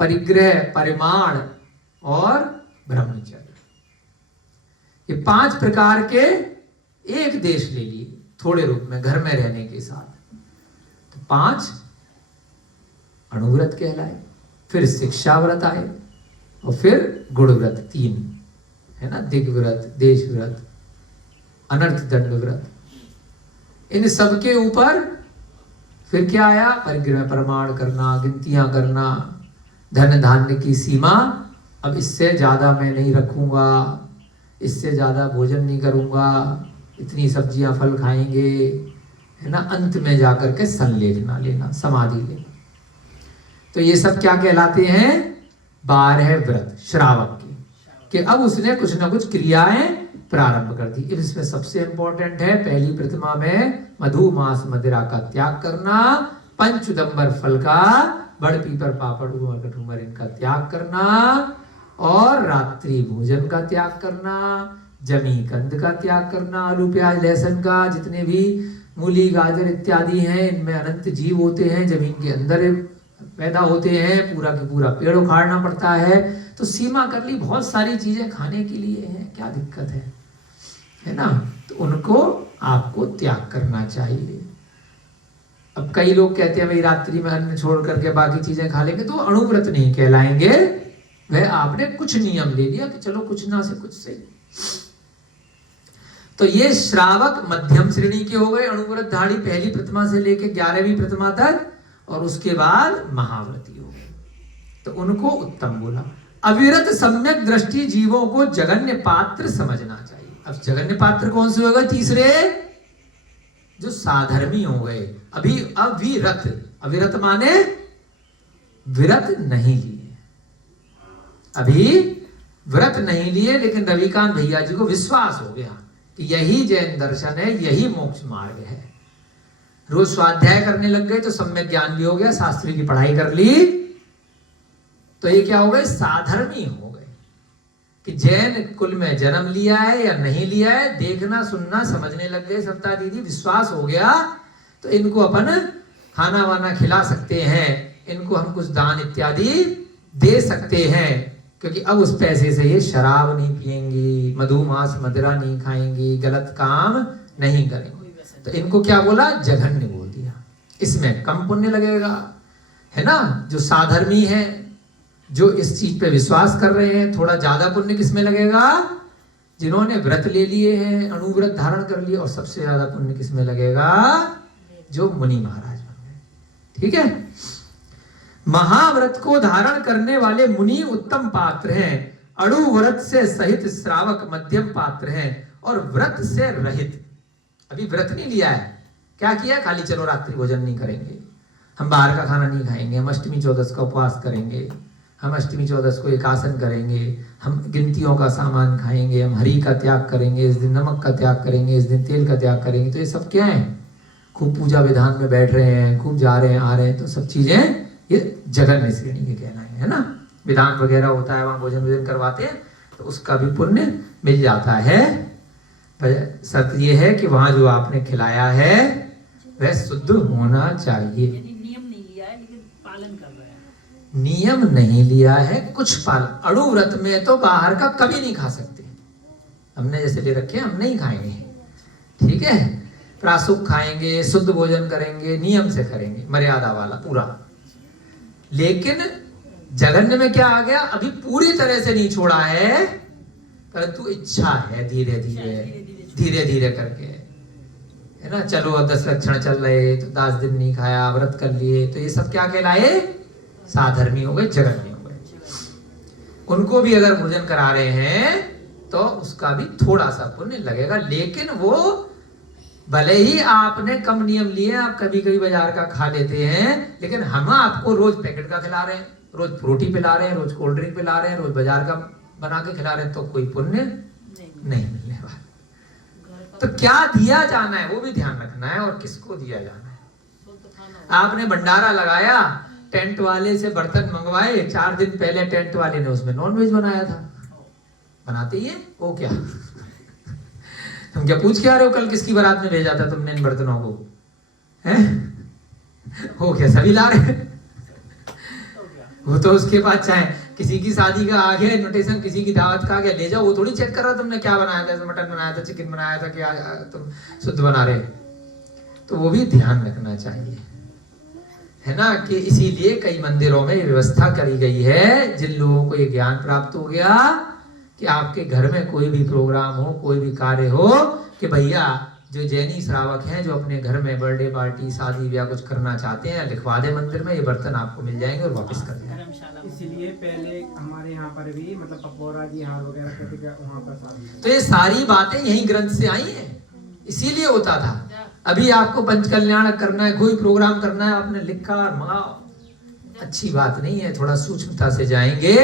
परिग्रह, परिमाण और ब्रह्मचर्य, ये 5 प्रकार के एक देश ले लिए, थोड़े रूप में, घर में रहने के साथ। तो 5 अणुव्रत कहलाए, फिर शिक्षा व्रत आए, और फिर गुणव्रत 3 है ना, दिग्व्रत, देश व्रत, अनर्थ दंड व्रत। इन सबके ऊपर फिर क्या आया? परिग्रह प्रमाण करना, गिनतियां करना, धन धान्य की सीमा, अब इससे ज्यादा मैं नहीं रखूंगा, इससे ज्यादा भोजन नहीं करूंगा, इतनी सब्जियां फल खाएंगे, है ना। अंत में जाकर के संलेखना लेना, समाधि लेना। तो ये सब क्या कहलाते हैं? 12 व्रत श्रावक के, कि अब उसने कुछ ना कुछ क्रियाएं प्रारंभ कर दी। इसमें सबसे इंपॉर्टेंट है, पहली प्रतिमा में मधु मांस मदिरा का त्याग करना, पंचुदंबर फल का, बड़ पीपर पापड़ कठुमर इनका त्याग करना, और रात्रि भोजन का त्याग करना, जमी कंद का त्याग करना, आलू प्याज लहसुन का, जितने भी मूली गाजर इत्यादि हैं, इनमें अनंत जीव होते हैं, जमीन के अंदर पैदा होते हैं, पूरा की पूरा पेड़ उखाड़ना पड़ता है। तो सीमा कर ली, बहुत सारी चीजें खाने के लिए हैं, क्या दिक्कत है ना। तो उनको आपको त्याग करना चाहिए। अब कई लोग कहते हैं भाई रात्रि में अन्न छोड़ करके बाकी चीजें खा लेंगे, तो अणुव्रत नहीं कहलाएंगे। वह आपने कुछ नियम ले लिया कि चलो कुछ ना से कुछ से। तो ये श्रावक मध्यम श्रेणी के हो गए, अणुव्रतधारी पहली प्रतिमा से लेके 11वीं प्रतिमा तक, और उसके बाद महाव्रती हो गए, तो उनको उत्तम बोला। अविरत सम्यक दृष्टि जीवों को जगन्य पात्र समझना चाहिए। अब जगन्य पात्र कौन से हो गए? तीसरे, जो साधर्मी हो गए। अभी अविरत, अविरत माने विरत नहीं लिए, अभी व्रत नहीं लिए, लेकिन रविकांत भैया जी को विश्वास हो गया कि यही जैन दर्शन है, यही मोक्ष मार्ग है। रोज स्वाध्याय करने लग गए तो सम्यक ज्ञान भी हो गया, शास्त्री की पढ़ाई कर ली, तो ये क्या हो गए? साधर्मी हो गए, कि जैन कुल में जन्म लिया है या नहीं लिया है, देखना सुनना समझने लग गए। सत्ता दीदी विश्वास हो गया, तो इनको अपन खाना वाना खिला सकते हैं, इनको हम कुछ दान इत्यादि दे सकते हैं, क्योंकि अब उस पैसे से ये शराब नहीं पिएंगी, मधुमांस मदिरा नहीं खाएंगी, गलत काम नहीं करेंगे। तो इनको क्या बोला? जघन्य बोल दिया। इसमें कम पुण्य लगेगा, है ना। जो साधर्मी है, जो इस चीज पे विश्वास कर रहे हैं, थोड़ा ज्यादा पुण्य किसमें लगेगा? जिन्होंने व्रत ले लिए हैं, अणुव्रत धारण कर लिए, और सबसे ज्यादा पुण्य किसमें लगेगा? जो मुनि महाराज बन गए। ठीक है। महाव्रत को धारण करने वाले मुनि उत्तम पात्र हैं, अणुव्रत से सहित श्रावक मध्यम पात्र हैं, और व्रत से रहित, अभी व्रत नहीं लिया है, क्या किया? खाली चलो रात्रि भोजन नहीं करेंगे, हम बाहर का खाना नहीं खाएंगे, हम अष्टमी चौदस का उपवास करेंगे, हम अष्टमी चौदस को एकासन करेंगे, हम गिनतियों का सामान खाएंगे, हम हरी का त्याग करेंगे, इस दिन नमक का त्याग करेंगे, इस दिन तेल का त्याग करेंगे। तो ये सब क्या है? खूब पूजा विधान में बैठ रहे हैं, खूब जा रहे हैं आ रहे हैं, तो सब चीजें ये जघन्य श्रेणी के कहलाएंगे, है ना। विधान वगैरह होता है, वहां भोजन करवाते हैं, तो उसका भी पुण्य मिल जाता है। सत्य ये है कि वहां जो आपने खिलाया है वह शुद्ध होना चाहिए। नियम नहीं लिया है, लेकिन पालन कर रहे हैं। नियम नहीं लिया है, कुछ पालन। अणुव्रत में तो बाहर का कभी नहीं खा सकते, हमने जैसे ले रखे हम नहीं खाएंगे, ठीक है। प्रासुक खाएंगे, शुद्ध भोजन करेंगे, नियम से करेंगे, मर्यादा वाला पूरा। लेकिन जघन्य में क्या आ गया? अभी पूरी तरह से नहीं छोड़ा है, परंतु इच्छा है, धीरे धीरे करके, है ना। चलो 10 लक्षण चल रहे तो 10 दिन नहीं खाया, व्रत कर लिए, तो ये सब क्या कहलाए? साधर्मी हो गए, जघन्य हो गए। उनको भी अगर भोजन करा रहे हैं तो उसका भी थोड़ा सा पुण्य लगेगा, लेकिन वो भले ही आपने कम नियम लिए, आप कभी कभी बाजार का खा लेते हैं, लेकिन हम आपको रोज पैकेट का खिला रहे हैं, रोज फ्रूटी पिला रहे हैं, रोज कोल्ड ड्रिंक पिला रहे हैं, रोज बाजार का बना के खिला रहे हैं, तो कोई पुण्य नहीं मिलने वाला। तो क्या दिया जाना है वो भी ध्यान रखना है, और किसको दिया जाना है। आपने भंडारा लगाया, टेंट वाले से बर्तन मंगवाए, 4 दिन पहले टेंट वाले ने उसमें नॉनवेज बनाया था, बनाते ही है वो क्या तुम क्या पूछ के आ रहे हो कल किसकी बारात में भेजा था तुमने इन बर्तनों को, हैं? हो क्या सभी ला रहे? वो तो उसके पास चाहे किसी की शादी का आ गया इन्विटेशन, किसी की दावत का आ गया, ले जाओ, वो थोड़ी चेक कर रहा तुमने क्या बनाया था, मटन बनाया था, चिकन बनाया था, क्या तुम शुद्ध बना रहे। तो वो भी ध्यान रखना चाहिए, है ना, कि इसीलिए कई मंदिरों में ये व्यवस्था करी गई है, जिन लोगों को ये ज्ञान प्राप्त हो गया कि आपके घर में कोई भी प्रोग्राम हो, कोई भी कार्य हो, कि भैया जो जैनी श्रावक हैं जो अपने घर में बर्थडे पार्टी शादी ब्याह कुछ करना चाहते हैं, लिखवा दे मंदिर में, ये बर्तन आपको मिल जाएंगे और वापस कर देंगे। धर्मशाला इसीलिए पहले हमारे यहाँ पर भी मतलब पकौड़ा जी हार वगैरह करके वहाँ पर शादी। तो ये सारी बातें यही ग्रंथ से आई हैं, इसीलिए होता था। अभी आपको पंच कल्याण करना है, कोई प्रोग्राम करना है, आपने लिखा और मंगाओ, अच्छी बात नहीं है। थोड़ा सूक्ष्मता से जाएंगे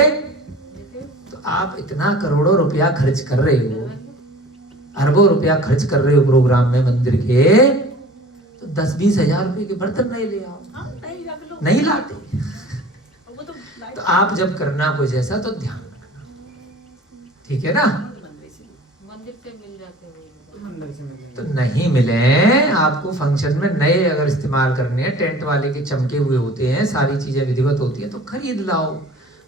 तो आप इतना करोड़ों रुपया खर्च कर रहे हो, अरबों रुपया खर्च कर रहे हो प्रोग्राम में मंदिर के, तो 10-20 हजार रुपए के बर्तन नहीं ले आओ, नहीं लाते। तो आप जब करना कुछ ऐसा तो ध्यान रखना, ठीक है ना। मंदिर से मिल जाते हैं अंदर से मिलेंगे। तो नहीं मिले आपको फंक्शन में, नए अगर इस्तेमाल करने हैं, टेंट वाले के चमके हुए होते हैं, सारी चीजें विधिवत होती है, तो खरीद लाओ।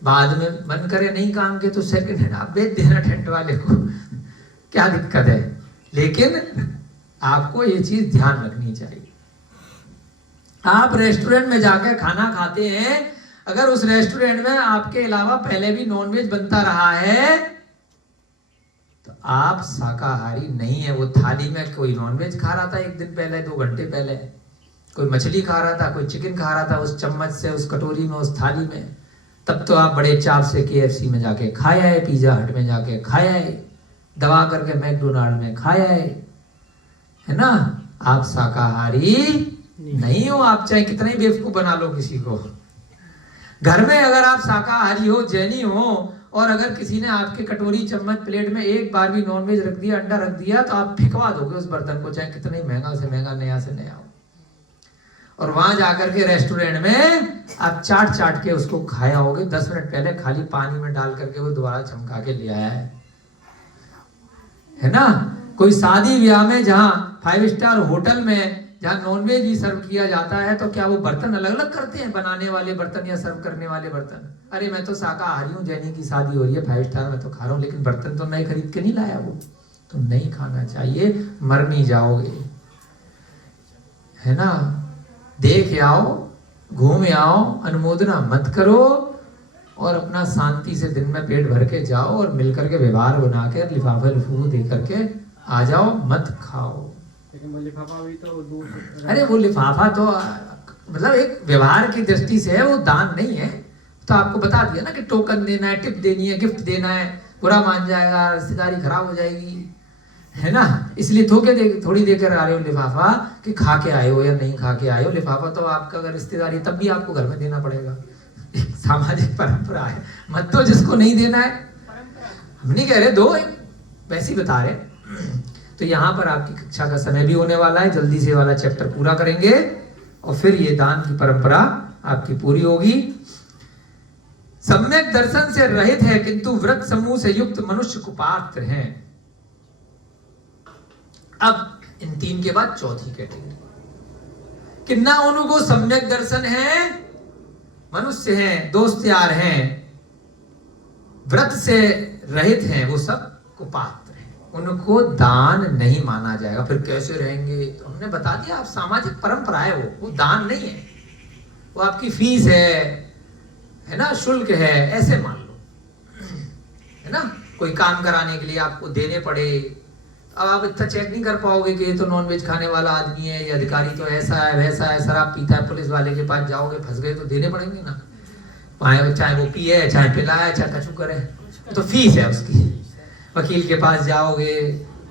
बाद में मन करे नहीं काम के तो सेकंड हैंड आप बेच देना टेंट वाले को, क्या दिक्कत है। लेकिन आपको ये चीज ध्यान रखनी चाहिए। आप रेस्टोरेंट में जाकर खाना खाते हैं, अगर उस रेस्टोरेंट में आपके अलावा पहले भी नॉनवेज बनता रहा है तो आप शाकाहारी नहीं है। वो थाली में कोई नॉनवेज खा रहा था एक दिन पहले, 2 घंटे पहले, कोई मछली खा रहा था, कोई चिकन खा रहा था, उस चम्मच से, उस कटोरी में, उस थाली में, तब तो आप बड़े चाव से KFC में जाके खाया है, पिज्जा हट में जाके खाया है, दबा करके मैकडोनाल्ड में खाया है ना। आप शाकाहारी नहीं हो, आप चाहे कितना ही बेवकूफ बना लो किसी को। घर में अगर आप शाकाहारी हो, जैनी हो, और अगर किसी ने आपके कटोरी चम्मच प्लेट में एक बार भी नॉनवेज रख दिया, अंडा रख दिया, तो आप फेंकवा दोगे उस बर्तन को, चाहे कितना ही महंगा से महंगा, नया से नया हो। और वहां जाकर के रेस्टोरेंट में आप चाट के उसको खाया होगे, 10 मिनट पहले खाली पानी में डाल करके वो दोबारा चमका के ले आया है ना। कोई शादी ब्याह में जहाँ 5 स्टार होटल में जहाँ नॉनवेज भी सर्व किया जाता है, तो क्या वो बर्तन अलग अलग करते हैं, बनाने वाले बर्तन या सर्व करने वाले बर्तन। अरे मैं तो शाकाहारी हूँ, जैनी की शादी हो रही है, 5 स्टार में तो खा रहा हूँ, लेकिन बर्तन तो नए खरीद के नहीं लाया वो, तो नहीं खाना चाहिए, मर नहीं जाओगे, है ना। देख आओ, घूम आओ, अनुमोदना मत करो, और अपना शांति से दिन में पेट भर के जाओ, और मिलकर के व्यवहार बना के लिफाफे लिफूफे दे करके आ जाओ, मत खाओ। लेकिन वो लिफाफा भी तो दूर। अरे वो लिफाफा तो मतलब एक व्यवहार की दृष्टि से है, वो दान नहीं है। तो आपको बता दिया ना कि टोकन देना है, टिप देनी है, गिफ्ट देना है, बुरा मान जाएगा, रिश्तेदारी खराब हो जाएगी, है ना। इसलिए थोड़ी देकर आ रहे हो लिफाफा कि खा के आए हो या नहीं खा के आए हो। लिफाफा तो आपका अगर रिश्तेदारी तब भी आपको घर में देना पड़ेगा, एक सामाजिक परंपरा है। मत तो जिसको नहीं देना है, हम नहीं कह रहे दो, वैसे ही बता रहे। तो यहाँ पर आपकी कक्षा का समय भी होने वाला है, जल्दी से वाला चैप्टर पूरा करेंगे और फिर ये दान की परंपरा आपकी पूरी होगी। सम्यक दर्शन से रहित है किंतु व्रत समूह से युक्त मनुष्य कुपात्र हैं। अब इन 3 के बाद चौथी कैटेगरी, किन्ना उनको सम्यक दर्शन है, मनुष्य हैं, दोस्त यार हैं, व्रत से रहित हैं, वो सब कुपात्र हैं, उनको दान नहीं माना जाएगा। फिर कैसे रहेंगे, तो हमने बता दिया, आप सामाजिक परंपरा है, वो दान नहीं है, वो आपकी फीस है ना, शुल्क है, ऐसे मान लो, है ना। कोई काम कराने के लिए आपको देने पड़े, अब आप इतना चेक नहीं कर पाओगे कि ये तो नॉनवेज खाने वाला आदमी है, ये अधिकारी तो ऐसा है वैसा है, शराब पीता है, पुलिस वाले के पास जाओगे, फंस गए तो देने पड़ेंगे ना, चाहे वो पिए, चाहे पिलाए, चाहे कछु करे, तो फीस है उसकी। वकील के पास जाओगे,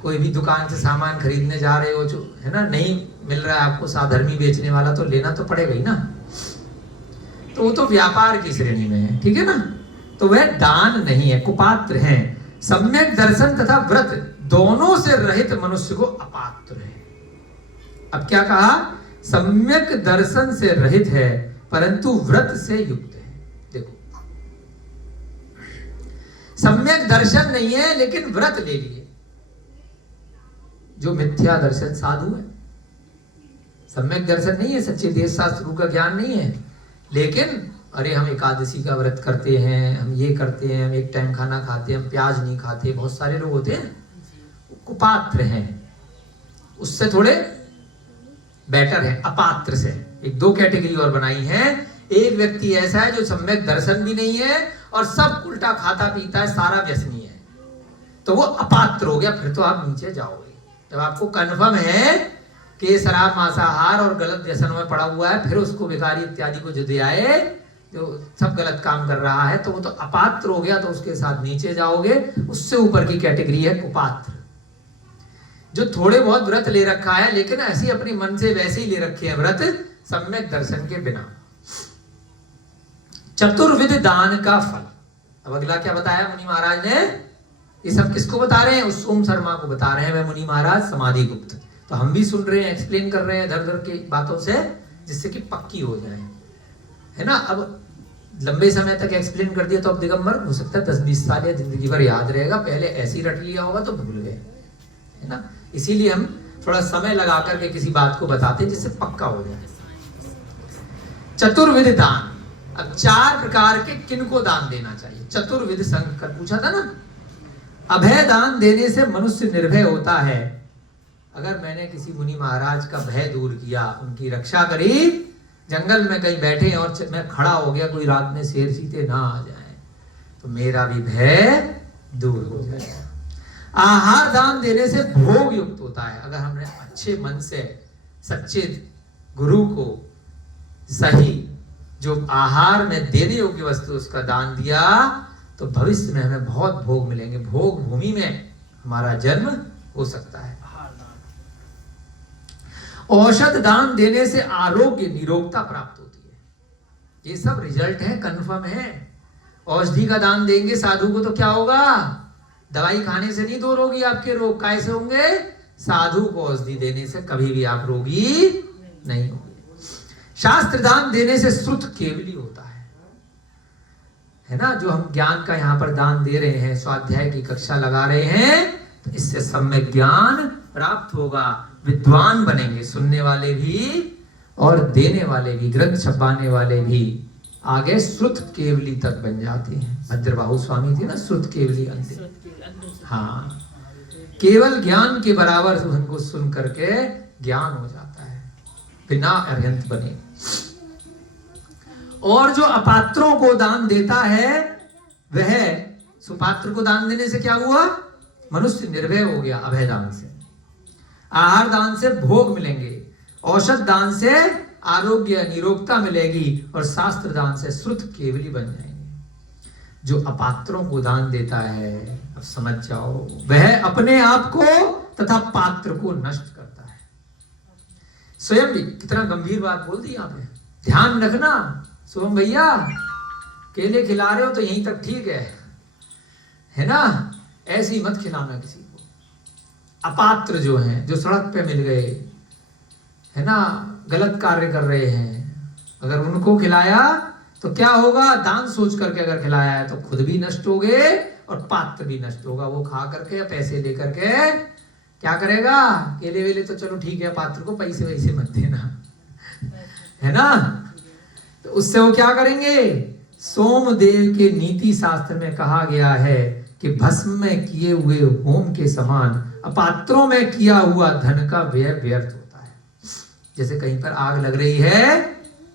कोई भी दुकान से सामान खरीदने जा रहे हो, जो है ना, नहीं मिल रहा है आपको साधर्मी बेचने वाला, तो लेना तो पड़ेगा ही ना। तो वो तो व्यापार की श्रेणी में है, ठीक है ना। तो वह दान नहीं है, कुपात्र हैं। सम्यक दर्शन तथा व्रत दोनों से रहित मनुष्य को अपात्र है। अब क्या कहा, सम्यक दर्शन से रहित है परंतु व्रत से युक्त है। देखो, सम्यक दर्शन नहीं है लेकिन व्रत ले लिए, जो मिथ्या दर्शन साधु है। सम्यक दर्शन नहीं है, सच्चे देश शास्त्रों का ज्ञान नहीं है, लेकिन अरे हम एकादशी का व्रत करते हैं, हम ये करते हैं, हम एक टाइम खाना खाते हैं, हम प्याज नहीं खाते, बहुत सारे लोग होते हैं, कुपात्र हैं, उससे थोड़े बेटर है अपात्र से। एक दो कैटेगरी और बनाई है। एक व्यक्ति ऐसा है जो सम्यक दर्शन भी नहीं है और सब उल्टा खाता पीता है, सारा व्यसनी है, तो वो अपात्र हो गया। फिर तो आप नीचे जाओगे। जब आपको कन्फर्म है कि शराब मांसाहार और गलत व्यसन में पड़ा हुआ है, फिर उसको भिखारी इत्यादि को जो दे आए, जो सब गलत काम कर रहा है, तो वो तो अपात्र हो गया, तो उसके साथ नीचे जाओगे। उससे ऊपर की कैटेगरी है कुपात्र, जो थोड़े बहुत व्रत ले रखा है लेकिन ऐसी अपनी मन से वैसे ही ले रखे हैं व्रत, सम्यक दर्शन के बिना। चतुर्विध दान का फल। अब अगला क्या बताया मुनि महाराज ने? ये सब किसको बता रहे हैं? उस सोम शर्मा को बता रहे हैं वे मुनि महाराज समाधि गुप्त। तो हम भी सुन रहे हैं, एक्सप्लेन कर रहे हैं इधर उधर की बातों से, जिससे कि पक्की हो जाए, है ना। अब लंबे समय तक एक्सप्लेन कर दिया तो अब दिगंबर हो सकता है 10-20 साल या जिंदगी भर याद रहेगा, पहले ऐसे ही रट लिया होगा तो भूल गए, है ना। इसीलिए हम थोड़ा समय लगा करके किसी बात को बताते हैं जिससे पक्का हो जाए। चतुर्विध दान। अब 4 प्रकार के किनको दान देना चाहिए? चतुर्विध संघ कर पूछा था ना। अभय दान देने से मनुष्य निर्भय होता है। अगर मैंने किसी मुनि महाराज का भय दूर किया, उनकी रक्षा करी, जंगल में कहीं बैठे और मैं खड़ा हो गया, कोई रात में शेर चीते ना आ जाए, तो मेरा भी भय दूर हो जाएगा। आहार दान देने से भोग युक्त होता है। अगर हमने अच्छे मन से सच्चे गुरु को सही जो आहार में देने योग्य वस्तु उसका दान दिया, तो भविष्य में हमें बहुत भोग मिलेंगे। भोग भूमि में हमारा जन्म हो सकता है। औषध दान देने से आरोग्य निरोगता प्राप्त होती है। ये सब रिजल्ट है, कंफर्म है। औषधि का दान देंगे साधु को तो क्या होगा? दवाई खाने से नहीं दूर होगी आपके रोग। कैसे होंगे? साधु को औषधि देने से कभी भी आप रोगी नहीं होंगे। शास्त्र दान देने से श्रुत केवली होता है ना। जो हम ज्ञान का यहाँ पर दान दे रहे हैं, स्वाध्याय की कक्षा लगा रहे हैं, तो इससे सम्यक ज्ञान प्राप्त होगा, विद्वान बनेंगे, सुनने वाले भी और देने वाले भी, ग्रंथ छपवाने वाले भी आगे श्रुत केवली तक बन जाते हैं। भद्रबाहु स्वामी थे ना, श्रुत केवली अंतिम। हाँ, केवल ज्ञान के बराबर उनको सुन करके ज्ञान हो जाता है, बिना अर्हंत बने। और जो अपात्रों को दान देता है, वह सुपात्र को दान देने से क्या हुआ? मनुष्य निर्भय हो गया अभय दान से। आहार दान से भोग मिलेंगे, औषध दान से आरोग्य निरोगता मिलेगी, और शास्त्र दान से श्रुत केवली बन जाएंगे। जो अपात्रों को दान देता है, अब समझ जाओ, वह अपने आप को तथा पात्र को नष्ट करता है। स्वयं भी कितना गंभीर बात बोल दी यहाँ पे, ध्यान रखना। सोम भैया केले खिला रहे हो तो यहीं तक ठीक है ना, ऐसे ही मत खिलाना किसी को। अपात्र जो हैं, जो सड़क पे मिल गए, है ना, गलत कार्य कर रहे हैं, अगर उनको खिलाया तो क्या होगा? दान सोच करके अगर खिलाया है तो खुद भी नष्ट हो गए और पात्र भी नष्ट होगा। वो खा करके पैसे दे करके क्या करेगा? केले वेले तो चलो ठीक है, पात्र को पैसे वैसे मत देना, है ना। तो उससे वो क्या करेंगे? सोमदेव के नीति शास्त्र में कहा गया है कि भस्म में किए हुए होम के समान अपात्रों में किया हुआ धन का व्यय व्यर्थ होता है। जैसे कहीं पर आग लग रही है,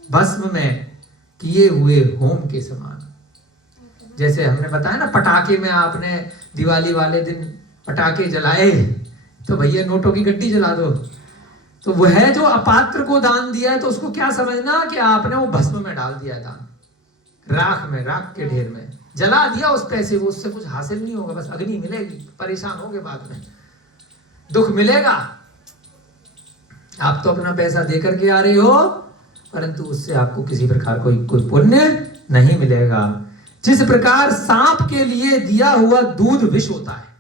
भस्म में किए हुए होम के समान। जैसे हमने बताया ना, पटाखे में आपने दिवाली वाले दिन पटाखे जलाए तो भैया नोटों की गड्डी जला दो। तो वह जो अपात्र को दान दिया है, तो उसको क्या समझना कि आपने वो भस्म में डाल दिया दान, राख में, राख के ढेर में जला दिया उस पैसे को। उससे कुछ हासिल नहीं होगा, बस अग्नि मिलेगी, परेशान होगे, बाद में दुख मिलेगा। आप तो अपना पैसा दे करके आ रहे हो, परंतु उससे आपको किसी प्रकार कोई पुण्य नहीं मिलेगा। जिस प्रकार सांप के लिए दिया हुआ दूध विष होता है,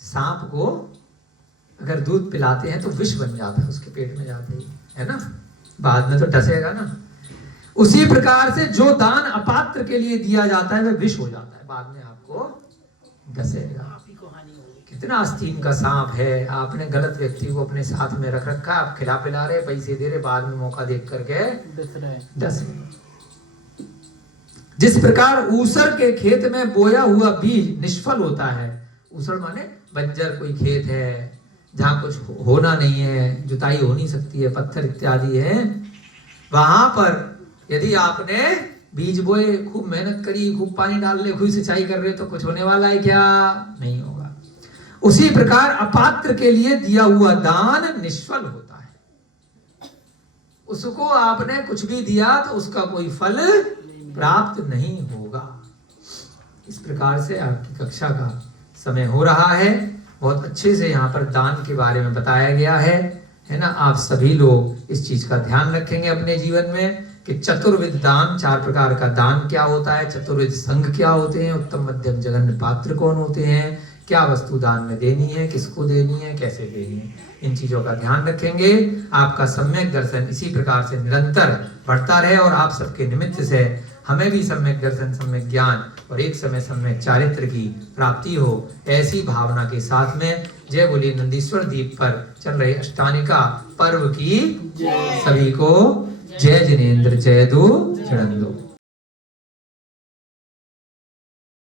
सांप को अगर दूध पिलाते हैं तो विष बन जाता है उसके पेट में जाते ही, है ना, बाद में तो डसेगा ना। उसी प्रकार से जो दान अपात्र के लिए दिया जाता है वह विष हो जाता है, बाद में आपको डसेगा। कितना आस्तीन का सांप है, आपने गलत व्यक्ति को अपने साथ में रख रखा, आप खिला पिला रहे, पैसे दे रहे, बाद में मौका देख करके डस रहे। जिस प्रकार ऊसर के खेत में बोया हुआ बीज निष्फल होता है, ऊसर माने बंजर कोई खेत है जहाँ कुछ होना नहीं है, जुताई हो नहीं सकती है, पत्थर इत्यादि है, वहां पर यदि आपने बीज बोए, खूब मेहनत करी, खूब पानी डाल रहे, खूब सिंचाई कर रहे, तो कुछ होने वाला है क्या? नहीं होगा। उसी प्रकार अपात्र के लिए दिया हुआ दान निष्फल होता है। उसको आपने कुछ भी दिया तो उसका कोई फल प्राप्त नहीं होगा। इस प्रकार से आपकी कक्षा का समय हो रहा है। बहुत अच्छे से यहाँ पर दान के बारे में बताया गया है ना। आप सभी लोग इस चीज का ध्यान रखेंगे अपने जीवन में कि चतुर्विध दान, 4 प्रकार का दान क्या होता है, चतुर्विध संघ क्या होते हैं, उत्तम मध्यम जघन्य पात्र कौन होते हैं, क्या वस्तु दान में देनी है, किसको देनी है, कैसे देनी है, इन चीजों का ध्यान रखेंगे। आपका सम्यक दर्शन इसी प्रकार से निरंतर बढ़ता रहे और आप सबके निमित्त से हमें भी सम्यक दर्शन, सम्यक ज्ञान और एक समय सम्यक चारित्र की प्राप्ति हो, ऐसी भावना के साथ में जय बोली नंदीश्वर द्वीप पर चल रहे अष्टानिका पर्व की सभी को जय जिनेन्द्र जय दो जड़ंदो।